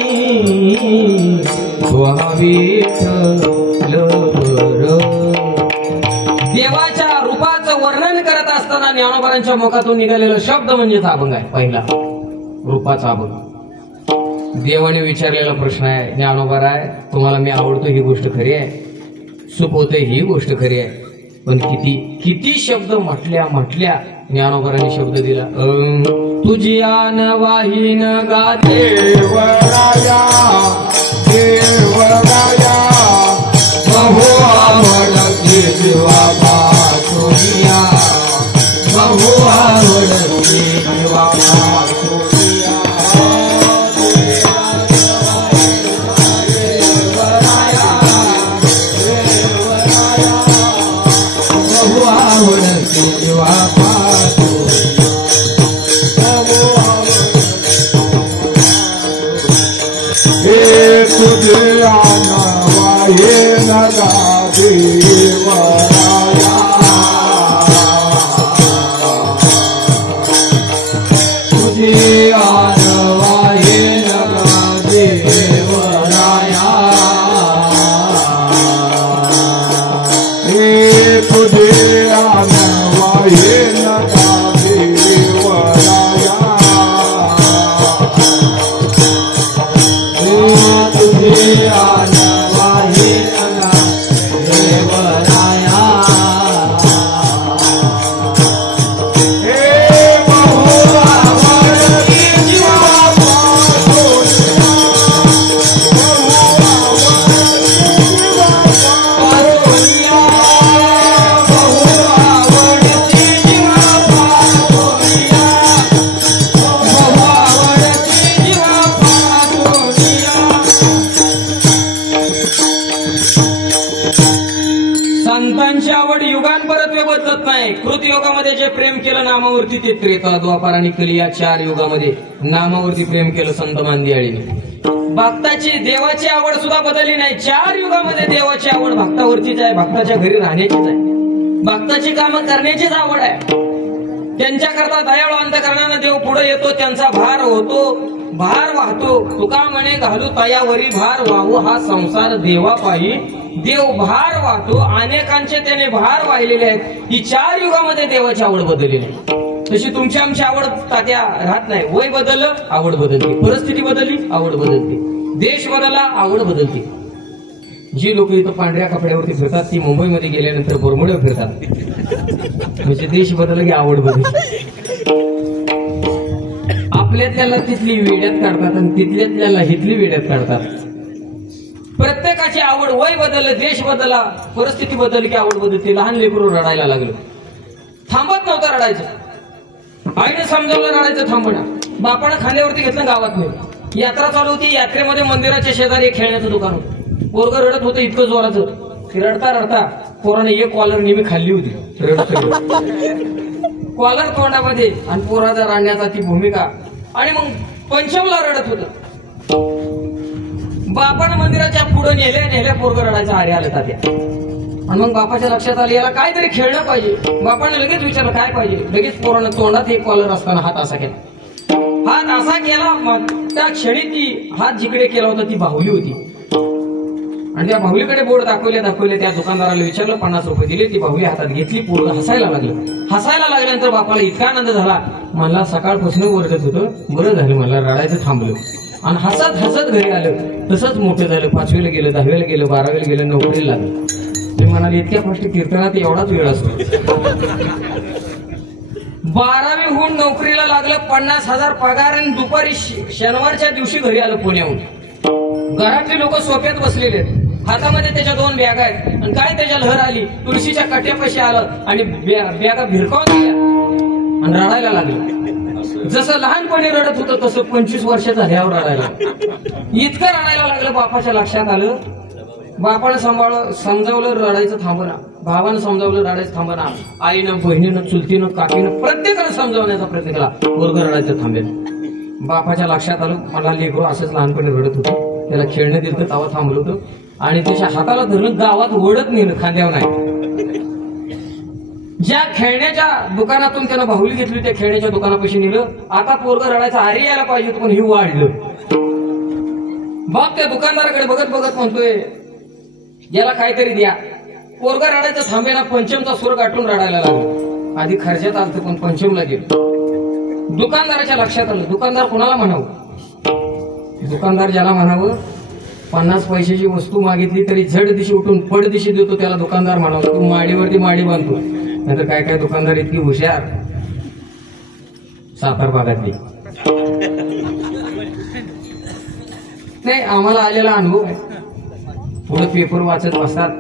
देवाच्या रूपाचं वर्णन करत असताना ज्ञानोबारांच्या मुखातून निघालेला शब्द म्हणजेच अभंग आहे. पहिला रूपाचा अभंग. देवाने विचारलेला प्रश्न आहे, ज्ञानोबाराय तुम्हाला मी आवडतो ही गोष्ट खरी आहे, सुख होते ही गोष्ट खरी आहे, पण किती किती शब्द म्हटल्या ज्ञानोबारांनी शब्द दिला. तुझी आन वाहीन गा देवराया देवराया बहु आवडती जीवा पातोया बहु आवडती जीवा पातोया बहु आवडती जीवा तुझे आनवाये नगा देवराया तुझे आनवाये नगा देवराया तुझे आनवाये नगा देवराया तुझे आनवाये नगा देवराया हे बहु आवडती जीवा पातोया बहु आवडती जीवा पातोया बहु आवडती जीवा पातोया. संतांची आवड युगांपरत्वे बदलत नाही. कृतयुगामध्ये जे प्रेम केलं नामावरती ते त्रेता द्वापार आणि कली या 4 युगामध्ये नामावरती प्रेम केलं संत मांदियाळीने. भक्ताची देवाची आवड सुद्धा बदलली नाही. 4 युगामध्ये देवाची आवड भक्तावरतीच आहे, भक्ताच्या घरी राहण्याचीच आहे, भक्ताची कामं करण्याचीच आवड आहे. त्यांच्याकरता दयाळू अंतकरणानं देव पुढे येतो, त्यांचा भार होतो, भार वाहतो. तुका म्हणे घालू तयावरी भार वाहू हा संसार देवा पायी. देव भार वाहतो, अनेकांचे त्याने भार वाहिलेले आहेत. ही 4 युगामध्ये देवाची आवड बदलली नाही. तशी तुमची आमची आवड तात्या राहत नाही. वय बदललं आवड बदलते, परिस्थिती बदलली आवड बदलते, देश बदलला आवड बदलते. जी लोक इथं पांढऱ्या कपड्यावरती फिरतात ती मुंबईमध्ये गेल्यानंतर बोरमुड्यावर फिरतात. म्हणजे देश बदलला की आवड बदलली. आपल्यातल्याला तिथली वेड्यात काढतात आणि तिथल्यातल्याला हिथली वेड्यात काढतात. प्रत्येकाची आवड, वय बदललं, देश बदलला, परिस्थिती बदलली की आवड बदलते. लहान लेकरू रडायला लागलं, थांबत नव्हतं रडायचं. आईने समजावलं रडायचं थांबणं. बापानं खांद्यावरती घेतलं गावात नाही, यात्रा चालू होती. यात्रेमध्ये मंदिराच्या शेजारी एक खेळण्याचं दुकान होतं. पोरग रडत होतं इतकं जोराचं की रडता रडता पोराने एक कॉलर नेहमी खाल्ली होती. कॉलर तोंडामध्ये आणि पोराचा रांडण्याचा ती भूमिका. आणि मग पंचमला रडत होतं. बापानं मंदिराच्या पुढे नेल्या पोरग रडायचं आरे आलं तात्या. आणि मग बापाच्या लक्षात आलं याला काहीतरी खेळणं पाहिजे. बापाने लगेच विचारलं काय पाहिजे. लगेच पोरानं तोंडात एक कॉलर असताना हात असा केला. हात असा केला त्या क्षणी ती हात जिकडे केला होता ती बाहुली होती. आणि त्या बाहुलीकडे बोर्ड दाखवले. त्या दुकानदाराला विचारलं 50 रुपये दिले. ती बाहुली हातात घेतली. पोरग हसायला लागल्यानंतर बापाला इतका आनंद झाला. मला सकाळपासून ओरडत होतं बरं झालं मला रडायचं थांबलं. आणि हसत घरी आलं. तसंच मोठं झालं. 5वीला गेलं, 10वीला गेलं, 12वीला गेलं, नोकरीला लागलं. ते म्हणाले इतक्या गोष्टी कीर्तनात एवढाच वेळ असतो. 12वी होऊन नोकरीला लागलं. 50,000 पगार. आणि दुपारी शनिवारच्या दिवशी घरी आलं पुण्याहून. घरातले लोक सोफ्यात बसलेले आहेत. हातामध्ये त्याच्या 2 बॅग आहेत. आणि काय त्याच्या लहर आली. तुळशीच्या कट्यापाशी आलं आणि बॅगा भिरकावून दिल्या आणि रडायला लागलं. जसं लहानपणी रडत होतं तसं 25 वर्षाचा झाल्यावर रडायला. इतकं रडायला लागलं. बापाच्या लक्षात आलं. बापानं समजावलं रडायचं थांबना. भावानं समजावलं रडायचं थांबना. आईनं, बहिणीनं, चुलतीनं, काकीनं प्रत्येकानं समजावण्याचा प्रयत्न केला. पोरग रडायचं थांबेल. बापाच्या लक्षात आलं मला लेकरू असंच लहानपणी रडत होतं. त्याला खेळणं दिलं तर तवा थांबलं होतं. आणि त्याच्या हाताला धरून गावात ओढत नेलं खांद्यावर नाही. ज्या खेळण्याच्या दुकानातून त्यानं बाहुली घेतली त्या खेळण्याच्या दुकानापाशी नेलं. आता पोरग रडायचं आरे यायला पाहिजे पण हे वाढलं. बाप त्या दुकानदाराकडे बघत म्हणतोय याला काहीतरी द्या. पोरग रडायचं थांबेना. पंचमचा सूर गाठून रडायला लागला. आधी खर्चात आलतं पण पंचमला गेलं. दुकानदाराच्या लक्षात आलं दुकानदार कोणाला म्हणावं. दुकानदार ज्याला म्हणावं 50 पैशाची वस्तू मागितली तरी झड दिशी उठून पड दिशी देतो त्याला दुकानदार म्हणावं. तू माडीवरती माडी बांधतो. नाहीतर काय दुकानदार इतकी हुशार सातार भागातली. नाही आम्हाला आलेला अनुभव आहे. पुढे पेपर वाचत बसतात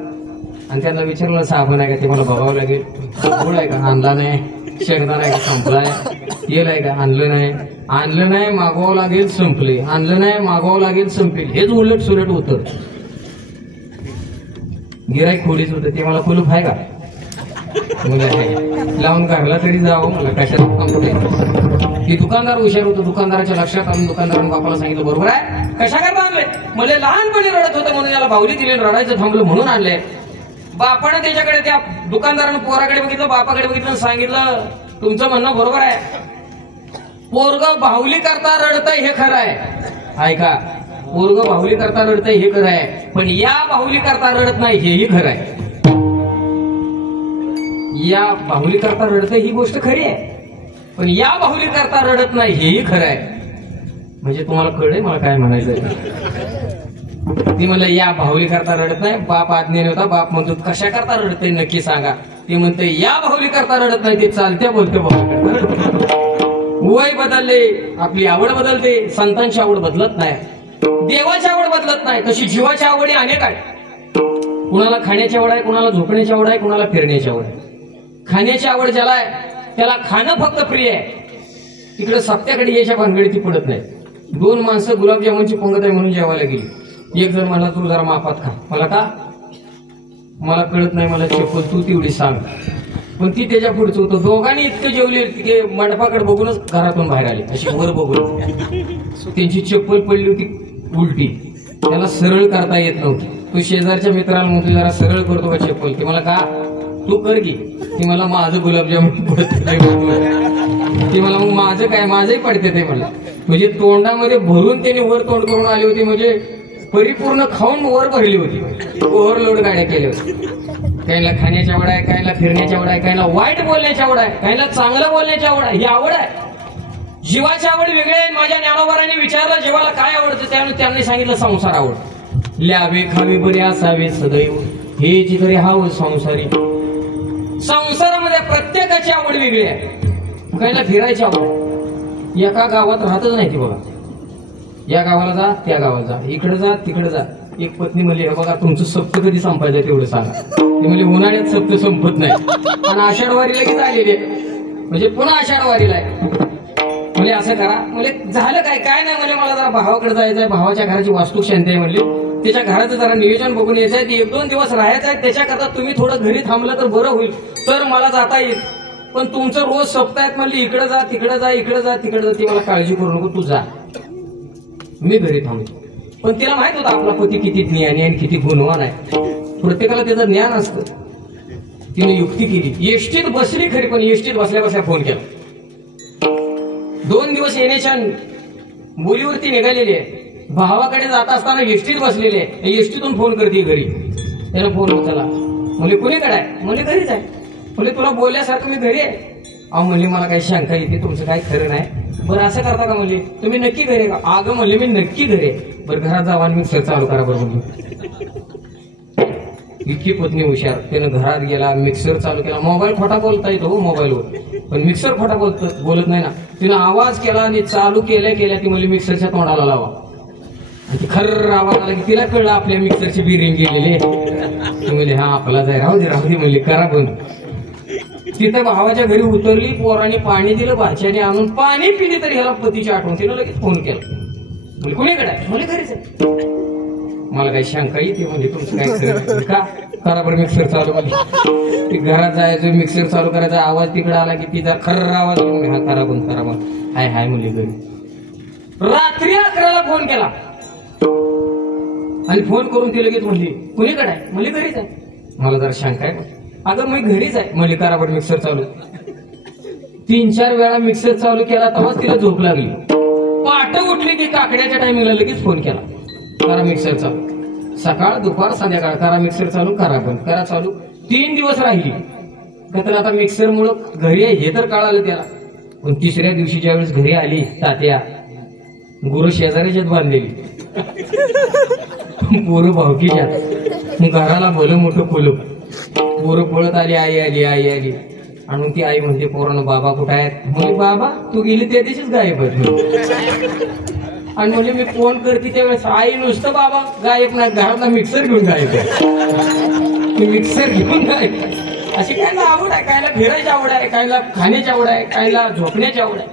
आणि त्यांना विचारलं साबण आहे का ते मला बघावं लागेल. गोड आहे का आणला नाही. शेंगदाणा आहे का संपलाय. तेल आहे का आणलं नाही मागवावं लागेल संपले. आणलं नाही मागवावं लागेल संपेल. हेच उलट सुलट होतं. गिराईक खोडीच होतं. ते मला कुलूप आहे का लावून काढला तरी जावं मला कशाला कंप्लेंट. ती दुकानदार हुशार होतो. दुकानदाराच्या लक्षात आणून दुकानदारानं बापाला सांगितलं बरोबर आहे कशा करता आणलंय. मला लहानपणी रडत होतं म्हणून याला बाहुली दिली रडायचं थांबलं म्हणून आणलंय. बापानं त्याच्याकडे त्या दुकानदारानं पोराकडे बघितलं बापाकडे बघितलं सांगितलं तुमचं म्हणणं बरोबर आहे. पोरग बाहुली करता रडतंय हे खरं आहे. ऐका पोरग बाहुली करता रडतंय हे खरं आहे. पण या बाहुली करता रडत नाही हेही खरं आहे. या बाहुली करता रडतंय ही गोष्ट खरी आहे. पण या बाहुली करता रडत नाही हेही खरं आहे. म्हणजे तुम्हाला कळलंय मला काय म्हणायचंय. ती म्हणलं या बाहुली करता रडत नाही. बाप आज्ञेने होता. बाप म्हणतो कशा करता रडते नक्की सांगा. ती म्हणते या बाहुली करता रडत नाही ते चालत्या बोलते बाहुली. वय बदलले आपली आवड बदलते. संतांची आवड बदलत नाही. देवाची आवड बदलत नाही. तशी जीवाची आवडी अनेक आहे. कुणाला खाण्याची आवड आहे, कुणाला झोपण्याची आवड आहे, कुणाला फिरण्याची आवड आहे. खाण्याची आवड ज्याला आहे त्याला खाणं फक्त प्रिय आहे. तिकडे सत्याकडे यायच्या भानगडी ती पडत नाही. 2 माणसं गुलाबजामुनची पंगत आहे म्हणून जेवायला गेली. एक जण म्हणला तू जरा मापात खा. मला का मला कळत नाही मला चप्पल तू तेवढी सांग. पण ती त्याच्या पुढचं होतं. दोघांनी इतकं जेवले की मंडपाकडे बघूनच घरातून बाहेर आले अशी वर बघून. त्यांची चप्पल पडली होती उलटी. त्याला सरळ करता येत नव्हती. तो शेजारच्या मित्राला म्हणतो जरा सरळ करतो का चप्पल. ती मला का तू कर की. ती मला माझं गुलाबजामुन पडत ती मला मग माझं काय माझंही पडते ते मला. म्हणजे तोंडामध्ये भरून त्यांनी वर तोंड करून आले होते. म्हणजे परिपूर्ण खाऊन वर भरली होती. ओव्हरलोड गाड्या केल्या होत्या. काहीला खाण्याची आवड आहे, काहीला फिरण्याची आवड आहे, काहीला वाईट बोलण्याची आवड आहे, काहीला चांगलं बोलण्याची आवड आहे. ही आवड आहे. जीवाची आवड वेगळी आहे. माझ्या ज्ञानोबारांनी विचारलं जीवाला काय आवडतं त्यांनी सांगितलं संसार आवड. ल्यावे खावे बरे असावे सदैव हे जिकडे हाव संसारी. संसारामध्ये प्रत्येकाची आवड वेगळी आहे. काहीला फिरायची आवड. एका गावात राहतच नाही ती बघा. या गावाला जा त्या गावाला जा इकडे जा तिकडे जा. एक पत्नी म्हणली बघा तुमचं सप्त कधी संपायचं तेवढं सांगा. ती म्हणजे उन्हाळ्यात सप्त संपत नाही आणि आषाढ वारी लगेच आलेली आहे. म्हणजे पुन्हा आषाढ वारीला आहे. म्हणजे असं करा. म्हणजे झालं काय काय नाही म्हणजे मला जरा भावाकडे जायचंय, भावाच्या घराची वास्तू शांती आहे म्हणली, त्याच्या घराचं जरा नियोजन बघून यायचंय, 1-2 दिवस राहायचं आहे, त्याच्याकरता तुम्ही थोडं घरी थांबलं तर बरं होईल, तर मला जाता येईल. पण तुमचं रोज सप्ताहात म्हणली इकडे जा तिकडे जा इकडे जा तिकडे जा, ती मला काळजी करू नको, तू जा, मी घरी थांबतो. पण तिला माहित होता आपला पती किती ज्ञानी आणि किती गुणवान आहे, प्रत्येकाला त्याचं ज्ञान असतं. तिने युक्ती केली, एसटीत बसली खरी, पण एसटीत बसल्या बसल्या फोन केला. 2 दिवस येण्याच्या बोलीवरती निघालेली आहे, भावाकडे जात असताना एसटीत बसलेले आहे, एसटीतून फोन करते घरी. त्याला फोन उचलला, म्हणजे कुणीकडे आहे, म्हणजे घरीच आहे. म्हणजे तुला बोलल्यासारखं मी घरी आहे. अहो म्हणले मला काही शंका येते, तुमचं काही खरं नाही. बरं असं करता का म्हणले, तुम्ही नक्की घरी का? अगं म्हणले मी नक्की घरी आहे. बरं घरात जावा आणि मिक्सर चालू करा बरं म्हणले. इतकी पत्नी हुशार, त्यानं घरात गेला, मिक्सर चालू केला. मोबाईल खोटा बोलता येतो हो मोबाईलवर, पण मिक्सर खोटा बोलत नाही ना. तिनं आवाज केला आणि चालू केल्या ती म्हणली मिक्सरच्या तोंडाला लावा. आणि खर्र आवाज आला की तिला कळलं आपल्या मिक्सरची बिरिंग गेलेली. ती म्हणली हा आपला जाय, राहू दे म्हणली, करा बंद. तिथं भावाच्या घरी उतरली, पोरांनी पाणी दिलं, भाच्याने आणून पाणी पिली, तरी ह्याला पतीची आठवण. तिनं लगेच फोन केला, म्हणजे कुणीकडे आहे, म्हणजे घरीच आहे. मला काही शंका येते, म्हणजे तुमचं काय खरं का? करा बरं मिक्सर चालू. म्हणजे ती घरात जायचं, मिक्सर चालू करायचा, आवाज तिकडे आला की तिचा खर्र आवाज, हा करा बंद करा बंद. हाय म्हणली घरी. रात्री 11ला फोन केला आणि फोन करून ती लगेच म्हणली कुणीकडे आहे, म्हणजे घरीच आहे. मला जरा शंका आहे, अगं मी घरीच आहे. म्हणजे करा बरं मिक्सर चालू. 3-4 वेळा मिक्सर चालू केला, तेव्हाच तिला झोप लागली. पहाटे उठली की काकड्याच्या टायमिंगला लगेच फोन केला, करा मिक्सर चालू. सकाळ दुपार संध्याकाळ करा मिक्सर चालू, करा बंद, करा चालू. 3 दिवस राहिली का तर आता मिक्सर मुळे घरी आहे हे तर कळालं त्याला. पण 3ऱ्या दिवशी ज्या वेळेस घरी आली तात्या, गुरु शेजाऱ्याच्यात बांधलेली, पोरं भावकीच्यात, घराला भलं मोठं कुलूप. पोरं पळत आली, आई आली. आणि ती आई म्हणते पोरानं बाबा कुठं आहेत? म्हणजे बाबा तू गेली त्या दिवशीच गायब आहे. आणि म्हणजे मी फोन करते त्यावेळेस आई नुसतं बाबा गायब नाही, घरातला मिक्सर घेऊन गायब आहे. मिक्सर घेऊन गायब. अशी कायला आवड आहे, कायला फिरायची आवड आहे, कायला खाण्याची आवड आहे, कायला झोपण्याची आवड आहे.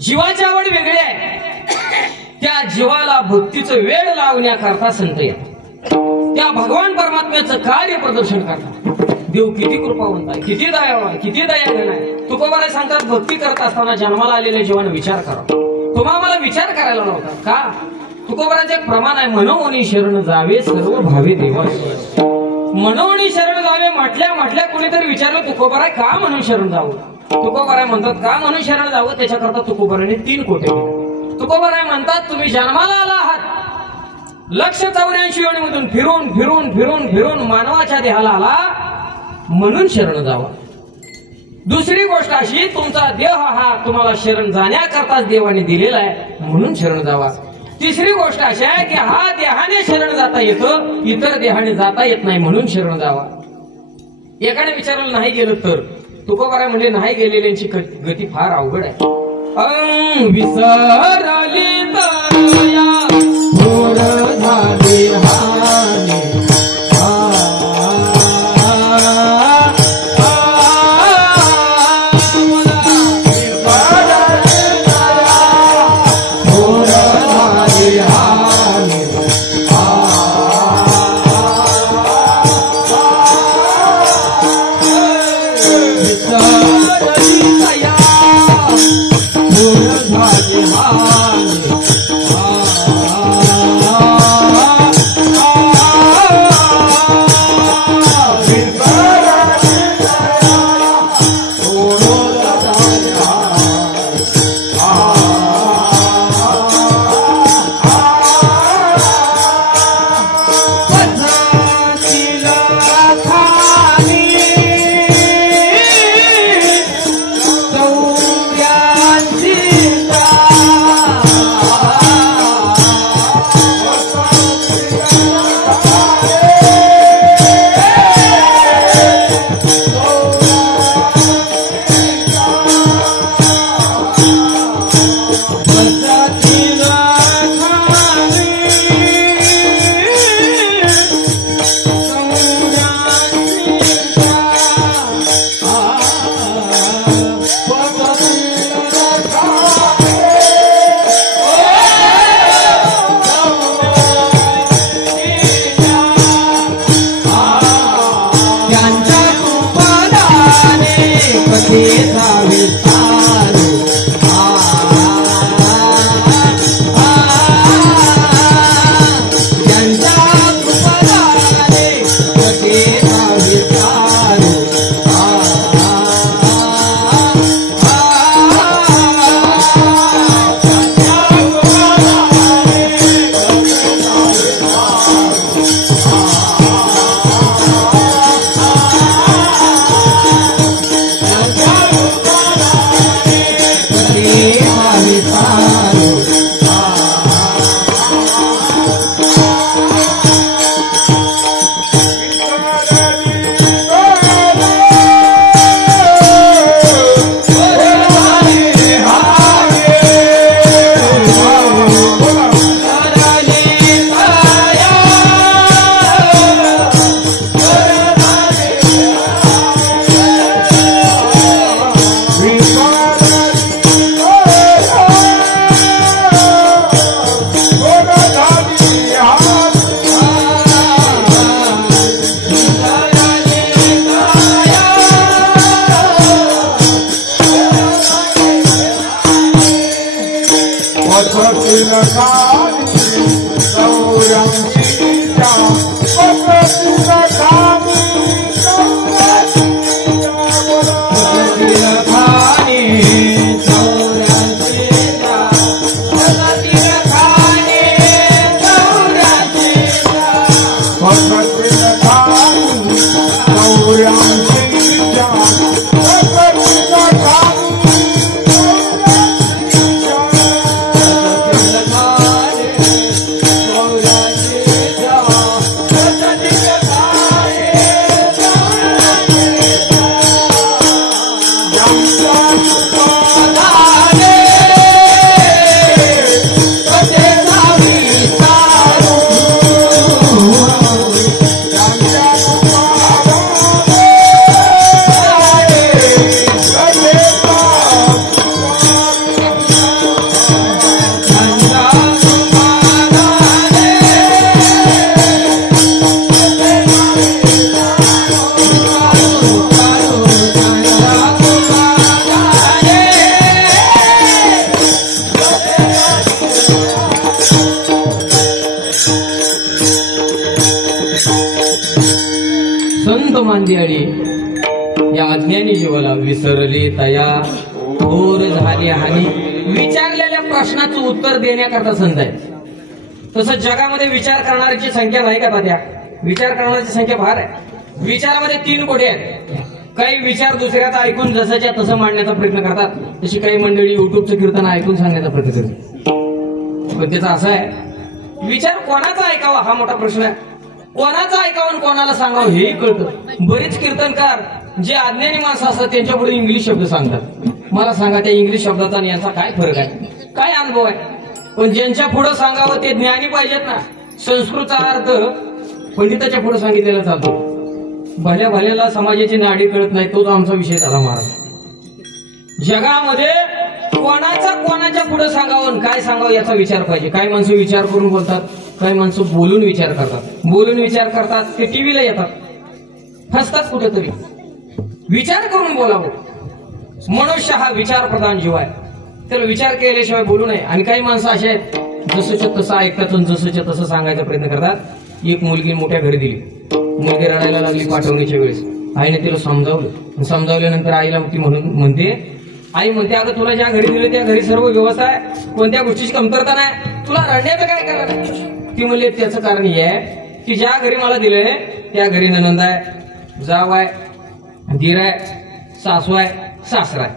जीवाची आवड वेगळी आहे. त्या जीवाला भक्तीचं वेळ लावण्याकरता संत येतात, त्या भगवान परमात्म्याचं कार्य प्रदर्शन करतात. देव किती कृपावंत आहे, किती दयावान आहे, किती दयाघन आहे. तुकोबाराय सांगतात भक्ती करत असताना जन्माला आलेल्या जीवाने विचार करा. तुम्हा मला विचार करायला नव्हता का? तुकोबारांचे एक प्रमाण आहे, मनोमनी शरण जावे सर्व भावे देवा. मनोमनी शरण जावे म्हटल्या कुणीतरी विचारलं तुकोबाराय का म्हणून शरण जावं? तुकोबाराय म्हणतात का म्हणून शरण जावं? त्याच्याकरता तुकोबाराने 3 कोटे दिले. तुकोबाराय म्हणतात तुम्ही जन्माला आला आहात, 184 योनीमधून फिरून फिरून फिरून फिरून मानवाच्या देहाला आला म्हणून शरण जावा. दुसरी गोष्ट अशी, तुमचा देह हा तुम्हाला शरण जाण्याकरताच देवाने दिलेला आहे म्हणून शरण जावा. तिसरी गोष्ट अशी आहे की हा देहाने शरण जाता येतं, इतर देहाने जाता येत नाही म्हणून शरण जावा. एकाने विचारलं नाही गेलं तर? तुकोबाराय म्हणजे नाही गेलेल्यांची गती फार अवघड आहे. विसरली दया थोर झाली हानी, संत मांदियाळी या अज्ञानी जीवाला विसरली तया थोर झाली हानी विचारलेल्या प्रश्नाचं उत्तर देण्याकरता संत आहे. तसं जगामध्ये विचार करणाऱ्याची संख्या नाही का त्या विचार करणाऱ्याची संख्या फार आहे. विचारामध्ये 3 कोडे आहेत. काही विचार दुसऱ्याचा ऐकून जसाच्या तसं मांडण्याचा प्रयत्न करतात, तशी काही मंडळी युट्यूबचं कीर्तन ऐकून सांगण्याचा प्रयत्न करतात. पण त्याचा असा आहे, विचार कोणाचा ऐकावा हा मोठा प्रश्न आहे. कोणाचं ऐकावं कोणाला सांगावं हेही कळतं. बरेच कीर्तनकार जे अज्ञानी माणसं असतात त्यांच्या पुढे इंग्लिश शब्द सांगतात. मला सांगा त्या इंग्लिश शब्दाचा आणि यांचा काय फरक आहे, काय अनुभव आहे. पण ज्यांच्या पुढे सांगावं ते ज्ञानी पाहिजेत ना. संस्कृतचा अर्थ पंडिताच्या पुढे सांगितलेला चालतो. भल्या भल्याला समाजाची नाडी कळत नाही, तोच आमचा विषय झाला महाराज. जगामध्ये कोणाच्या पुढे सांगावं काय सांगावं याचा विचार पाहिजे. काही माणसं विचार करून बोलतात, काही माणसं बोलून विचार करतात. बोलून विचार करतात ते टीव्हीला येतात, फसतात कुठेतरी. विचार करून बोलावं. मनुष्य हा विचार प्रधान जीव आहे, त्याला विचार केल्याशिवाय बोलू नये. आणि काही माणसं असे आहेत जसंच्या तसं ऐकतात आणि जसंच्या तसं सांगायचा प्रयत्न करतात. एक मुलगी मोठ्या घरी दिली, मुलगी रडायला लागली पाठवण्याच्या वेळेस. आईने तिला समजावल्यानंतर आईला ती म्हणते आई म्हणते अगं तुला ज्या घरी दिलं त्या घरी सर्व व्यवस्था आहे, कोणत्या गोष्टीची कमतरता नाही, तुला रडण्याचं काय कारण आहे. ती म्हणली त्याचं कारण हे आहे की ज्या घरी मला दिलंय त्या घरी ननंद आहे, जाव आहे, दीर आहे, सासू आहे, सासरा आहे,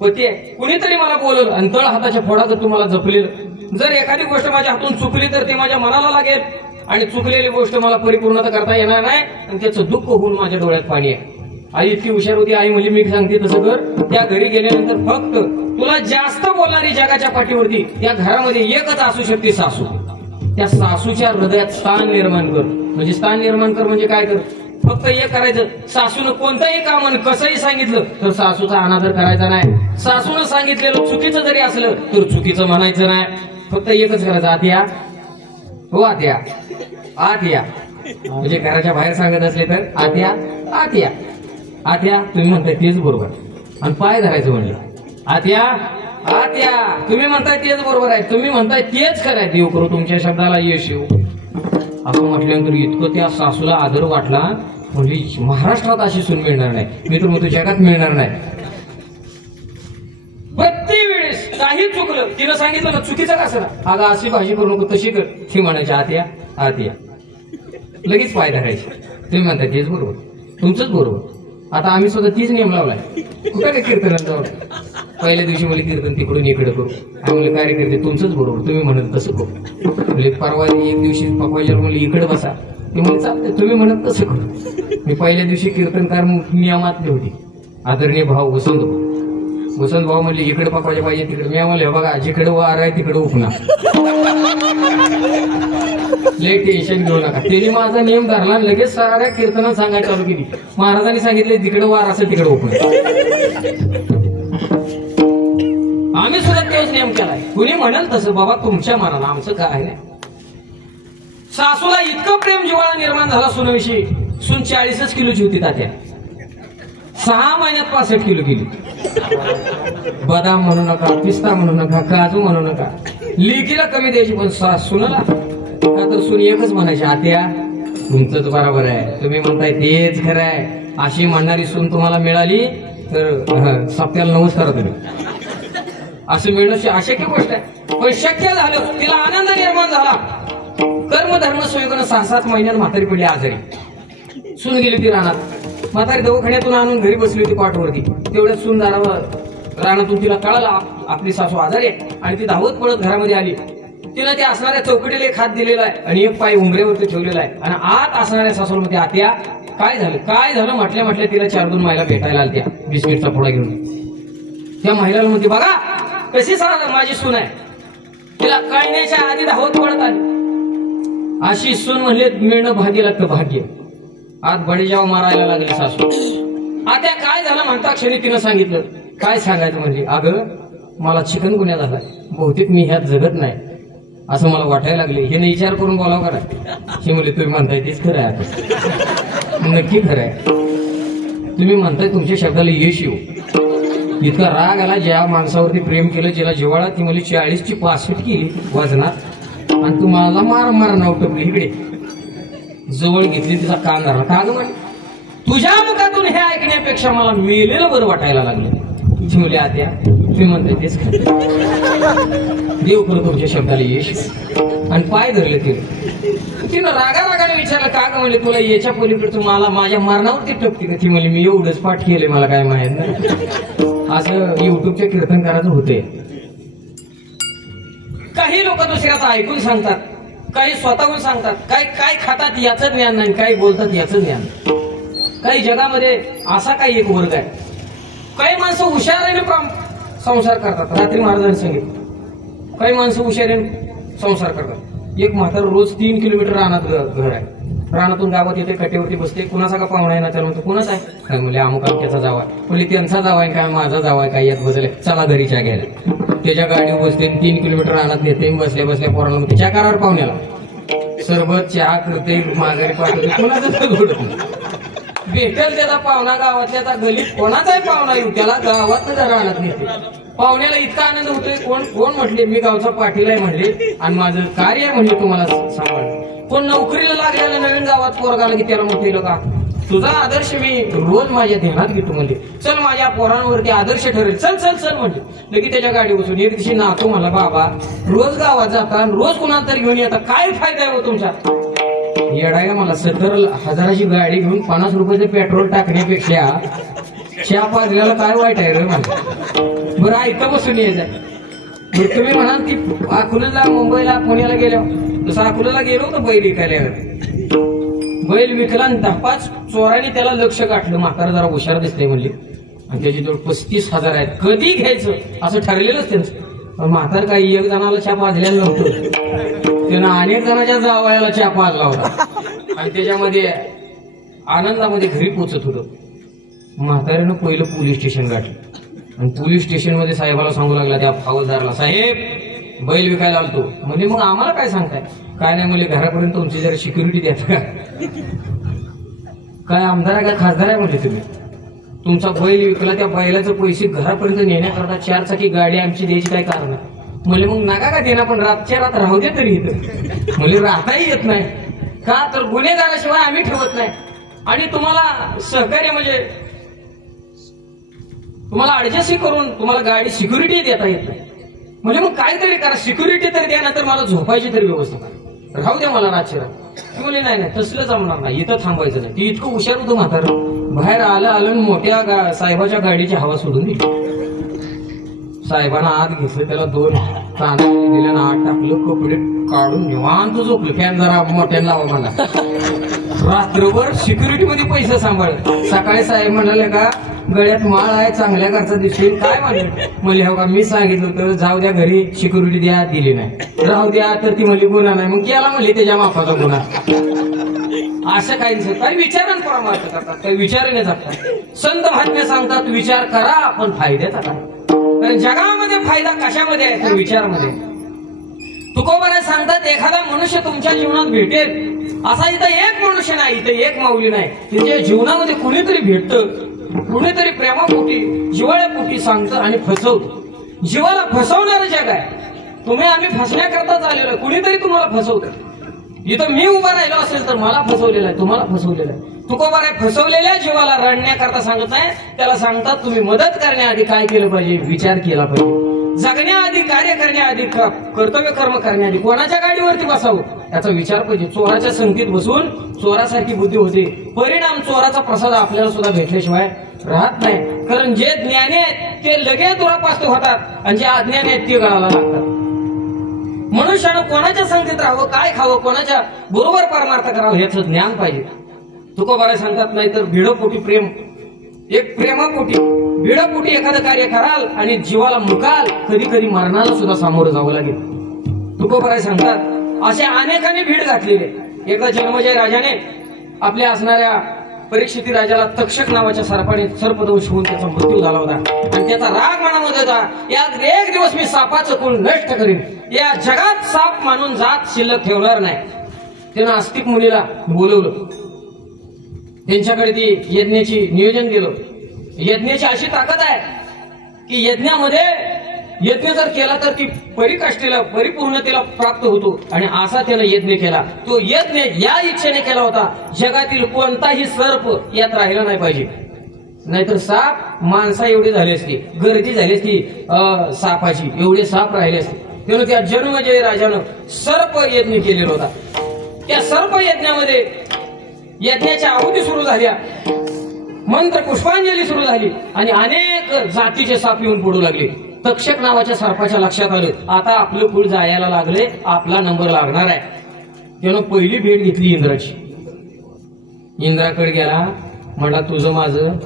पती आहे. कुणीतरी मला बोलल आणि तळ हाताच्या फोडात तुम्हाला जपलेलं. जर एखादी गोष्ट माझ्या हातून चुकली तर ते माझ्या मनाला लागेल आणि चुकलेली गोष्ट मला परिपूर्णता करता येणार नाही आणि त्याचं दुःख होऊन माझ्या डोळ्यात पाणी आहे. आई इतकी हुशार होती. आई म्हणजे मी सांगते तसं कर. त्या घरी गेल्यानंतर फक्त तुला जास्त बोलणारी जगाच्या पाठीवरती त्या घरामध्ये एकच असू शकते, सासू. त्या सासूच्या हृदयात स्थान निर्माण कर. म्हणजे स्थान निर्माण कर म्हणजे काय कर, फक्त एक करायचं, सासूनं कोणतंही काम कसंही सांगितलं तर सासूचा अनादर करायचा नाही. सासूनं सांगितलेलं चुकीचं जरी असलं तर चुकीचं म्हणायचं नाही. फक्त एकच करायचं, आत्या हो आत्या, आत या. म्हणजे घराच्या बाहेर सांगत असले तर आत्या आत्या आत्या तुम्ही म्हणताय तेच बरोबर. आणि पाय धरायचं म्हणलं आत्या आत्या तुम्ही म्हणताय तेच बरोबर आहे, तुम्ही म्हणताय तेच करायचं. देव करू तुमच्या शब्दाला यश येऊ. असं म्हटल्यानंतर इतकं त्या सासूला आदर वाटला. म्हणजे महाराष्ट्रात अशी सून मिळणार नाही, मी तर म्हणतो जगात मिळणार नाही. प्रत्येक वेळेस काही चुकलं तिनं सांगितलं ना चुकीचं कसं ना, अगं अशी भाजी करू नको तशी कर, ती म्हणायची आत्या आत्या, लगेच पाय धरायचे. तुम्ही म्हणताय तेच बरोबर, तुमचंच बरोबर. आता आम्ही सुद्धा तीच नियम लावलाय. कुठे कीर्तनात जाऊ, पहिल्या दिवशी मला कीर्तन तिकडून इकडे करू. आम्ही काय करते तुमचंच बरोबर, तुम्ही म्हणत तसं करू. म्हणजे परवा एक दिवशी पप्पाच्या मुली इकडे बसा, ते म्हणजे चालते तुम्ही म्हणत तसं करू. मी पहिल्या दिवशी कीर्तनकार नियमातली होती. आदरणीय भाऊ वसंत भाऊ म्हणले इकडे पप्पाच्या पाहिजे तिकडे. मी म्हणले बघा जिकडे वार आहे तिकडे उपना, लय टेन्शन घेऊ नका. त्यांनी माझा नियम धरला, लगेच साऱ्या कीर्तनात सांगायला चालू केली. महाराजांनी सांगितले जिकडे वार असेल तिकडे उपना. आम्ही सुद्धा तेच नियम केलाय. कुणी म्हणाल तसं बाबा तुमच्या मनाला, आमचं काय नाही. सासूला इतकं प्रेम जिव्हाळा निर्माण झाला सुनेविषयी. सून 40 किलोची होती तात्या, 6 महिन्यात 65 किलो गेली. बदाम म्हणू नका, पिस्ता म्हणू नका, काजू म्हणू नका, लेकीला कमी द्यायची पण सुनाला का तर सून एकच म्हणायची आत्या तुमचंच बरोबर आहे तुम्ही म्हणताय तेच खरं आहे अशी म्हणणारी सून तुम्हाला मिळाली तर सप्त्याला नमस्कार तुम्ही असं मिळणं अशक्य गोष्ट आहे पण शक्य झालं तिला आनंद निर्माण झाला कर्म धर्म संयोगानं 6-7 महिन्यात म्हातारी पडली आजारी सून गेली ती रानात म्हातारी दवाखान्यातून आणून घरी बसली होती पाठवरती तेवढ्या सून रानातून तिला कळाला आपली सासू आजारी आहे आणि ती धावत पडत घरामध्ये आली तिला त्या असणाऱ्या चौकटीला एक हात दिलेला आहे आणि एक पाय उंबऱ्यावरती ठेवलेला आहे आणि आत असणाऱ्या सासूमध्ये आत्या काय झालं म्हटल्या तिला 4-2 महिला भेटायला आल्या बिस्किटचा पुडा घेऊन त्या महिलाला म्हणते बघा कशी माझी सून आहे तिला कळण्याच्या आधी धावत पडत आली अशी सून म्हणले मिळणं भाग्य लागतं भाग्य आज बडीजाव मारायला लागली सासू आता काय झालं म्हणता क्षणी तिनं सांगितलं काय सांगायचं म्हणजे अगं मला चिकनगुन्या झालाय बहुतेक मी ह्यात जगत नाही असं मला वाटायला लागले हे विचार करून बोलावं का हे म्हणजे तुम्ही म्हणताय तेच खरं आहे आता नक्की खरं आहे तुम्ही म्हणताय तुमच्या शब्दाला यश येऊ इतका राग आला ज्या माणसावरती प्रेम केलं ज्याला जिव्हाळा ती म्हणजे 40ची 65 केली वजनात आणि तुम्हाला मार नाव टपली इकडे जवळ घेतली तिचा कान धरला का ग म्हणे तुझ्या मुखातून हे ऐकण्यापेक्षा मला मेलेलं बरं वाटायला लागलं ती मुली आत्या तुम्ही म्हणताय तेच खरं देव खरं तुमच्या शब्दाला यश आणि पाय धरले तिनं रागाने विचारलं का ग म्हणजे तुला याच्या पलीकडचं मला माझ्या मरणावरती टपती का ती म्हणजे मी एवढंच पाठ केले मला काय माहित नाही असं युट्यूबच्या कीर्तनकाराचं होते काही लोक दुसऱ्याचं ऐकून सांगतात काही स्वतःहून सांगतात काय खातात याचं ज्ञान नाही काही बोलतात याचं ज्ञान काही जगामध्ये असा काही एक वर्ग आहे काही माणसं हुशारीने संसार करतात रात्री महाराजांनी सांगितलं काही माणसं हुशारीने संसार करतात एक म्हातार रोज 3 किलोमीटर रानात घर आहे रानातून गावात येते कटेवरती बसते कुणाचा का पाहुणा आहे ना त्याला म्हणतो कुणाचा आहे म्हणजे अमुक अमुक्याचा जावा म्हणजे त्यांचा जावा आहे काय माझा जावा आहे काय यात बसले चला घरी चहा घ्यायला त्याच्या गाडीवर बसते 3 किलोमीटर रानात नेते बसल्या पोरांना चहा करावर पाहुण्याला सरबत चहा करते माघारी पाठवते कुणाचं घोडत भेटेल त्याचा पाहुणा गावातल्या गलीत कोणाचाही पाहुणा येऊ त्याला गावात रानात नेते पाहुण्याला इतका आनंद होतोय कोण म्हटले मी गावचा पाटील आहे म्हणले आणि माझं कार्य आहे म्हणले तुम्हाला सांभाळ पण नोकरीला लागलेल्या नवीन गावात पोरगाला की त्याला म्हणते का तुझा आदर्श मी रोज माझ्या ध्यानात घेतो म्हणजे चल माझ्या पोरांवरती आदर्श ठरेल चल म्हणले लगेच त्याच्या गाडी बसून एक दिवशी नातो मला बाबा रोज गावात जाता रोज कुणाला तरी घेऊन येता काय फायदा आहे हो तुमचा येडायला मला 70,000ची गाडी घेऊन 50 रुपयाचं पेट्रोल टाकण्यापेक्षा चहा पाजल्याला काय वाईट आहे रे मला बरं ऐका बसून यायचं तुम्ही म्हणाल की अकोल्याला मुंबईला पुण्याला गेलो तसं अकोल्याला गेलो होतो बैल विकायला बैल विकला आणि 10-5 चोरांनी त्याला लक्ष गाठलं म्हातारा जरा हुशार दिसले म्हणले आणि त्याची जवळ 35,000 आहेत कधी घ्यायचं असं ठरलेलंच त्यांचं पण म्हातार काही एक जणाला चहा पाजलेलं नव्हतं त्यानं अनेक जणांच्या जावयाला चहा पाजला होता आणि त्याच्यामध्ये आनंदामध्ये घरी पोचत होतं म्हाताऱ्यानं पहिलं पोलीस स्टेशन गाठलं आणि पोलीस स्टेशन मध्ये साहेबाला सांगू लागला त्या फौजदारला साहेब बैल विकायला आलतो म्हणजे मग आम्हाला काय सांगताय काय नाही म्हणजे घरापर्यंत तुमची जरा सिक्युरिटी द्या का काय आमदार आहे का खासदार आहे म्हणजे तुम्ही तुमचा बैल विकला त्या बैलाचे पैसे घरापर्यंत नेण्याकरता 4 चाकी गाडी आमची द्यायची काय कारण आहे म्हणजे मग नका का देणार पण रातच्या रात राहू दे तरी इथं म्हणजे राहताही येत नाही का तर गुन्हेगाराशिवाय आम्ही ठेवत नाही आणि तुम्हाला सहकार्य म्हणजे तुम्हाला ऍडजस्ट करून तुम्हाला गाडी सिक्युरिटी देता येत नाही म्हणजे मग काहीतरी करा सिक्युरिटी तरी द्या नंतर मला झोपायची तरी व्यवस्था करा राहू द्या मला रातची रात म्हणजे नाही तसलं जमणार नाही इथं थांबायचं नाही ती इतकं हुशार होतं म्हातारं बाहेर आलं मोठ्या साहेबाच्या गाडीची हवा सोडून दिली साहेबांना आत घेतलं त्याला 2 कांदा दिल्यानं आत टाकलं कपडे काढून निवांत झोपलं फॅन जरा मोठ्यानं लावा मला रात्रभर सिक्युरिटी मध्ये पैसे सांभाळ सकाळी साहेब म्हणाले का गळ्यात माळ आहे चांगल्या घरचा दिसेल काय म्हणले हो का मी सांगितलं होतं जाऊ द्या घरी सिक्युरिटी द्या दिली नाही राहू द्या तर ती म्हणली गुन्हा नाही मग गेला म्हणली त्याच्या मापाचा गुन्हा असं काही विचारानं परामर्श करतात काही विचाराने जगतात संत महात्म्य सांगतात विचार करा पण फायद्याचा काय कारण जगामध्ये फायदा कशामध्ये आहे तर विचारामध्ये तुकोबाराय सांगतात एखादा मनुष्य तुमच्या जीवनात भेटेल असा इथं एक मनुष्य नाही इथं एक माऊली नाही तिच्या जीवनामध्ये कुणीतरी भेटतं कुणीतरी प्रेमापोटी जिव्हाळ्यापोटी सांगतं आणि फसवतं जीवाला फसवणारं जग आहे तुम्ही आम्ही फसण्याकरताच आलेलो आहे. कुणीतरी तुम्हाला फसवतं. इथं मी उभा राहिलो असेल तर मला फसवलेलं आहे, तुम्हाला फसवलेलं आहे. तुकोबाराय फसवलेल्या जीवाला रडण्याकरता सांगत नाही, त्याला सांगतात तुम्ही मदत करण्याआधी काय केलं पाहिजे, विचार केला पाहिजे. जगण्याआधी, कार्य करण्याआधी, कर्तव्य कर्म करण्याआधी कोणाच्या गाडीवरती बसावं याचा विचार पाहिजे. चोराच्या संगतीत बसून चोरासारखी बुद्धी होते. परिणाम चोराचा प्रसाद आपल्याला सुद्धा भेटल्याशिवाय राहत नाही. कारण जे ज्ञानी आहेत ते लगेच दुरापास्त होतात आणि जे अज्ञानी आहेत ते गळाला लागतात. मनुष्यानं कोणाच्या संगतीत राहावं, काय खावं, कोणाच्या बरोबर परमार्थ करावं याचं ज्ञान पाहिजे. तुकोबाराय सांगतात नाही तर भिडपोटी प्रेम, एक प्रेमापोटी भिडपोटी एखादं कार्य कराल आणि जीवाला मुकाल, कधी कधी मरणाला सुद्धा सामोरं जावं लागेल. तुकोबाराय सांगतात असे अनेकांनी भीड घातलेले. एकदा जन्मजय राजाने आपल्या असणाऱ्या परीक्षिती राजाला तक्षक नावाच्या सर्पाने सर्पदंश होऊन त्याचा मृत्यू झाला होता आणि त्याचा राग मनामध्ये होता. यात एक दिवस मी सापाचं कुळ नष्ट करीन, या जगात साप मानून जात शिल्लक ठेवणार नाही. त्यानं आस्तिक मुनीला बोलवलं, त्यांच्याकडे ती यज्ञाची नियोजन केलं. यज्ञाची अशी ताकद आहे की यज्ञामध्ये यज्ञ जर केला तर ती परिकाष्ठेला परिपूर्णतेला प्राप्त होतो आणि असा त्यानं यज्ञ केला. तो यज्ञ या इच्छेने केला होता जगातील कोणताही सर्प यात राहिला नाही पाहिजे, नाहीतर साप माणसा एवढी झाली असती, गर्दी झाली असती सापाची, एवढे साप राहिले असते. त्यानं त्या जन्मजय राजानं सर्प यज्ञ केलेला होता. त्या सर्प यज्ञामध्ये यज्ञाच्या आहुती सुरू झाल्या, मंत्र पुष्पांजली सुरू झाली आणि अनेक जातीचे साप येऊन पडू लागले. तक्षक नावाच्या सर्पाच्या लक्षात आलं आता आपलं कुळ जायला लागले, आपला नंबर लागणार आहे. त्यानं पहिली भेट घेतली इंद्राची. इंद्राकडे गेला, म्हणला तुझं माझं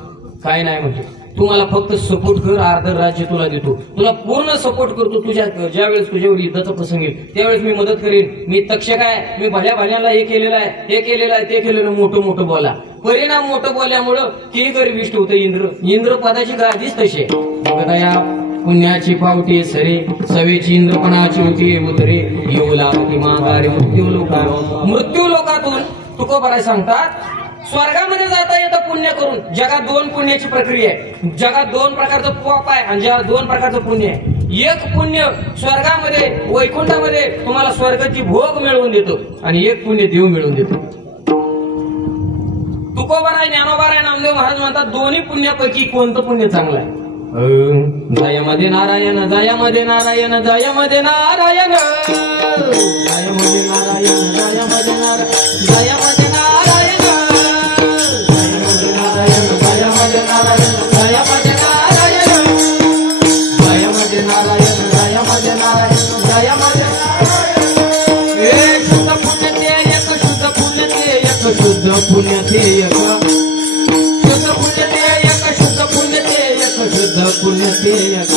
काय नाही, म्हणजे तू मला फक्त सपोर्ट कर, अर्ध राज्य तुला देतो, तुला पूर्ण सपोर्ट करतो. तुझ्या ज्यावेळेस तुझ्यावर युद्धाचा प्रसंग येईल त्यावेळेस मी मदत करेन. मी तक्षक आहे, मी भल्या भल्याला हे केलेलं आहे, हे केलेलं आहे, ते केलेलं, मोठं मोठं बोला. परिणाम मोठं बोलल्यामुळं किती गरिष्ठ होतं इंद्र पदाची गादीच तशी आहे. पुण्याची पावटी सरे, सवेची इंद्रपणाची होती उतरे, येऊ लागती माघारी मृत्यू लोकातून. तुकोबाराय सांगतात स्वर्गामध्ये जाता येतं पुण्य करून. जगात दोन पुण्याची प्रक्रिया आहे. जगात दोन प्रकारचं पाप आहे आणि जगात दोन प्रकारचं पुण्य आहे. एक पुण्य स्वर्गामध्ये वैकुंठामध्ये तुम्हाला स्वर्गाची भोग मिळवून देतो आणि एक पुण्य देव मिळवून देतो. तुकोबाराय, ज्ञानोबाराय, नामदेव महाराज म्हणतात दोन्ही पुण्यापैकी कोणतं पुण्य चांगलं आहे. जयमध्ये नारायण, जयमध्ये नारायण, जयमध्ये नारायण, जयमध्ये नारायण, जयमध्ये नारायण, जयमध्ये नारायण, जयमध्ये नारायण, जयमध्ये नारायण, जयमध्ये नारायण, जयमध्ये नारायण, जयमध्ये नारायण, जयमध्ये नारायण. एक शुद्ध पुण्य ते एक, शुद्ध पुण्य ते एक, शुद्ध पुण्य ते एक, शुद्ध पुण्य ते एक, शुद्ध पुण्य ते एक, शुद्ध पुण्य ते एक.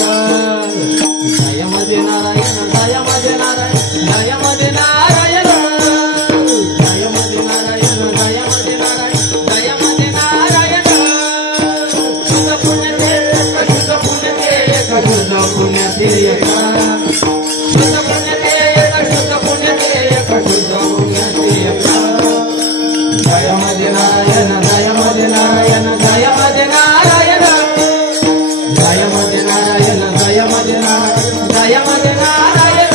जयमध्ये नारायण, जयमध्ये नारायण, जयमध्ये नारायण, जयमध्ये नारायण, जयमध्ये नारायण, जयमध्ये नारायण. शुद्ध पुण्य ते एक, शुद्ध पुण्य ते एक, शुद्ध पुण्य ते एक, शुद्ध पुण्य ते एक, शुद्ध पुण्य ते एक, शुद्ध पुण्य ते एक. जयमध्ये नारायण, जयमध्ये नारायण, जयमध्ये नारायण, जयमध्ये नारायण, जयमध्ये नारायण, जयमध्ये नारायण.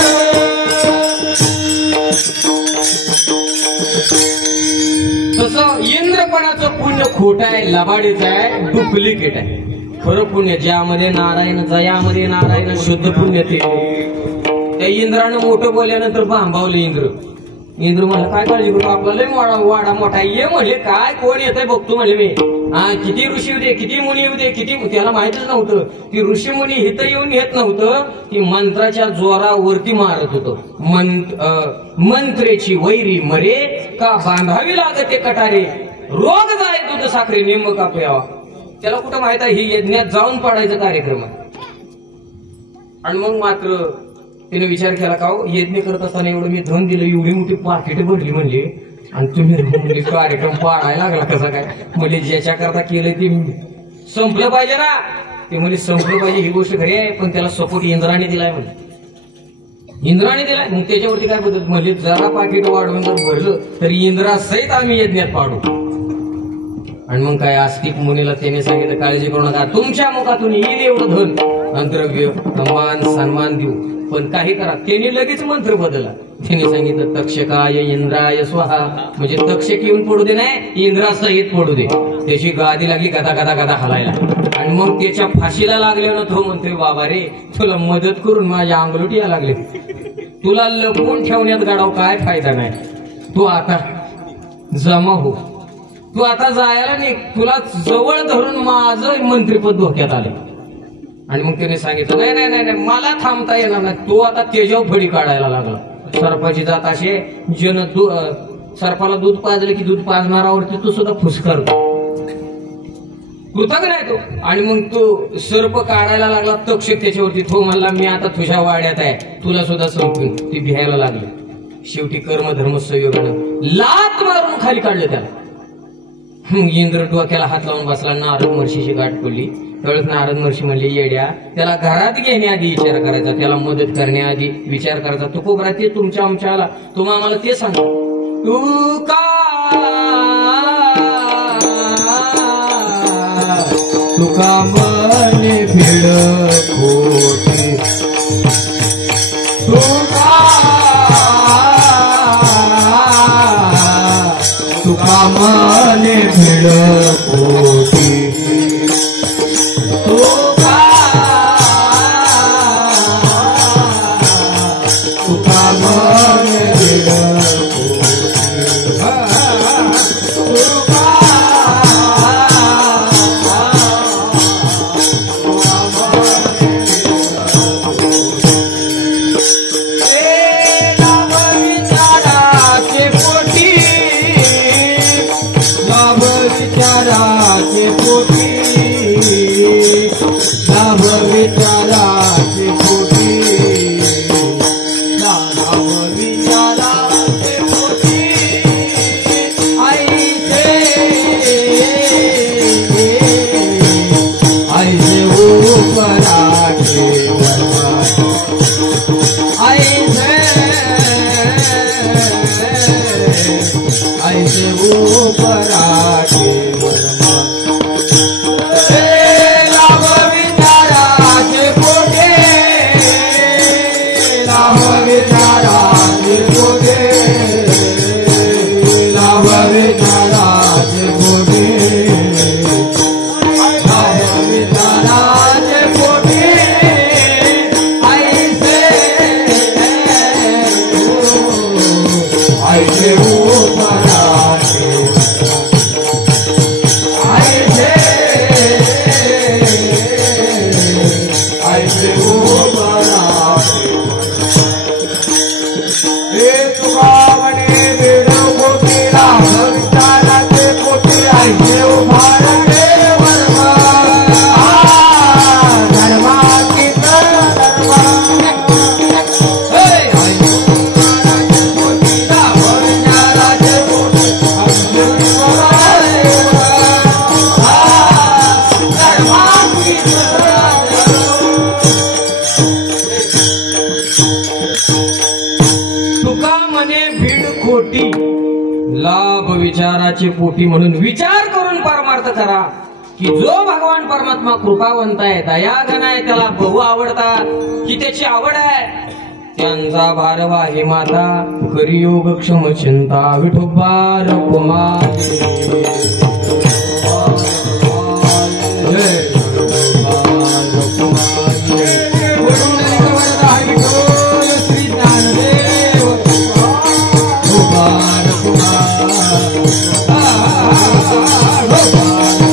तसं इंद्रपणाचं पुण्य खोट आहे, लबाडीचं आहे, डुप्लिकेट आहे. खरं पुण्य ज्यामध्ये नारायण, जयामध्ये नारायण, शुद्ध पुण्य ते. त्या इंद्रानं मोठं बोलल्यानंतर भांबावले इंद्र म्हणलं काय काळजी करतो, आपला लय वाडा मोठा ये म्हणले, काय कोण येतंय बघतो म्हणले मी. किती ऋषी होते, किती मुनी होते, किती, त्याला माहितच नव्हतं की ऋषी मुनी हिथं येऊन येत नव्हतं, ती मंत्राच्या जोरावरती मारत होतं. मंत्रेची वैरी मरे का बांधावी लागते कटारे, रोग जाय दूध साखरे निंब का प्यावा. त्याला कुठं माहित आहे ही यज्ञात जाऊन पाडायचा कार्यक्रम आहे. आणि मग मात्र तिने विचार केला का यज्ञ करत असताना एवढं मी धन दिलं, एवढी मोठी पाकिट भरली म्हणले, आणि तुम्ही कार्यक्रम पाडायला लागला कसा काय. म्हणजे ज्याच्या करता केलं ते संपलं पाहिजे ना, ते म्हणजे संपलं पाहिजे ही गोष्ट खरी आहे, पण त्याला सपोर्ट इंद्राने दिलाय म्हणजे इंद्राने दिलाय. मग त्याच्यावरती काय बदल म्हणजे जरा पाकिट वाढवून जर भरलं तरी इंद्रासहित आम्ही यज्ञात पाडू. आणि मग काय आस्तिक मुनीला त्याने सांगितलं काळजी करू नका, तुमच्या मुखातून येईल एवढं धन द्रव्य मान सन्मान देऊ, पण काही करा. त्यांनी लगेच मंत्र बदलला. त्यांनी सांगितलं तक्षकाय इंद्राय स्वाहा, म्हणजे तक्षक येऊन पडू दे नाही, इंद्रासहित पडू दे. त्याची गादी लागली गदा गदा गदा हलायला. आणि मग त्याच्या फाशीला लागल्यानं तो म्हणतोय बाबा रे, तुला मदत करून माझ्या अंगलटी या लागले, तुला लपवून ठेवण्यात गाडाव काय फायदा नाही. तू आता जमा हो, तू आता जायला नाही, तुला जवळ धरून माझं मंत्रिपद धोक्यात आले. आणि मग त्याने सांगितलं नाही नाही नाही मला थांबता येणार नाही. तो आता तेजाव फडी काढायला लागला. सर्पाची जात असे जन सर्पाला दूध पाजलं की दूध पाजणारावरती तो सुद्धा फुसकारतो, कृतज्ञ नाही तो. आणि मग तो सर्प काढायला लागला. तक्षक त्याच्यावरती तो म्हणला मी आता तुझ्या वाड्यात आहे, तुला सुद्धा संपवीन. ती भ्यायला लागली. शेवटी कर्म धर्म संयोगानं लात मारून खाली काढलं त्याला. मग इंद्र डोक्याला हात लावून बसला. नारद महर्षीची गाठ पडली. त्यावेळेस नारद महर्षी म्हणले येड्या, त्याला घरात घेण्याआधी विचार करायचा, त्याला मदत करण्याआधी विचार करायचा. तो कोबरा ते तुमच्या आमच्याला तुम्हा आम्हाला ते सांगा. तू का तुका मने भिड खोटी, तुका मने भिड खोटी, तुका मने भिड विचाराची पोटी म्हणून विचार करून परमार्थ करा. की जो भगवान परमात्मा कृपावंत आहे, दयाघन आहे, त्याला बहु आवडतात, की त्याची आवड आहे, त्यांचा भारवा हे माता करियोग क्षम चिंता विठोबा रकुमा. Bye.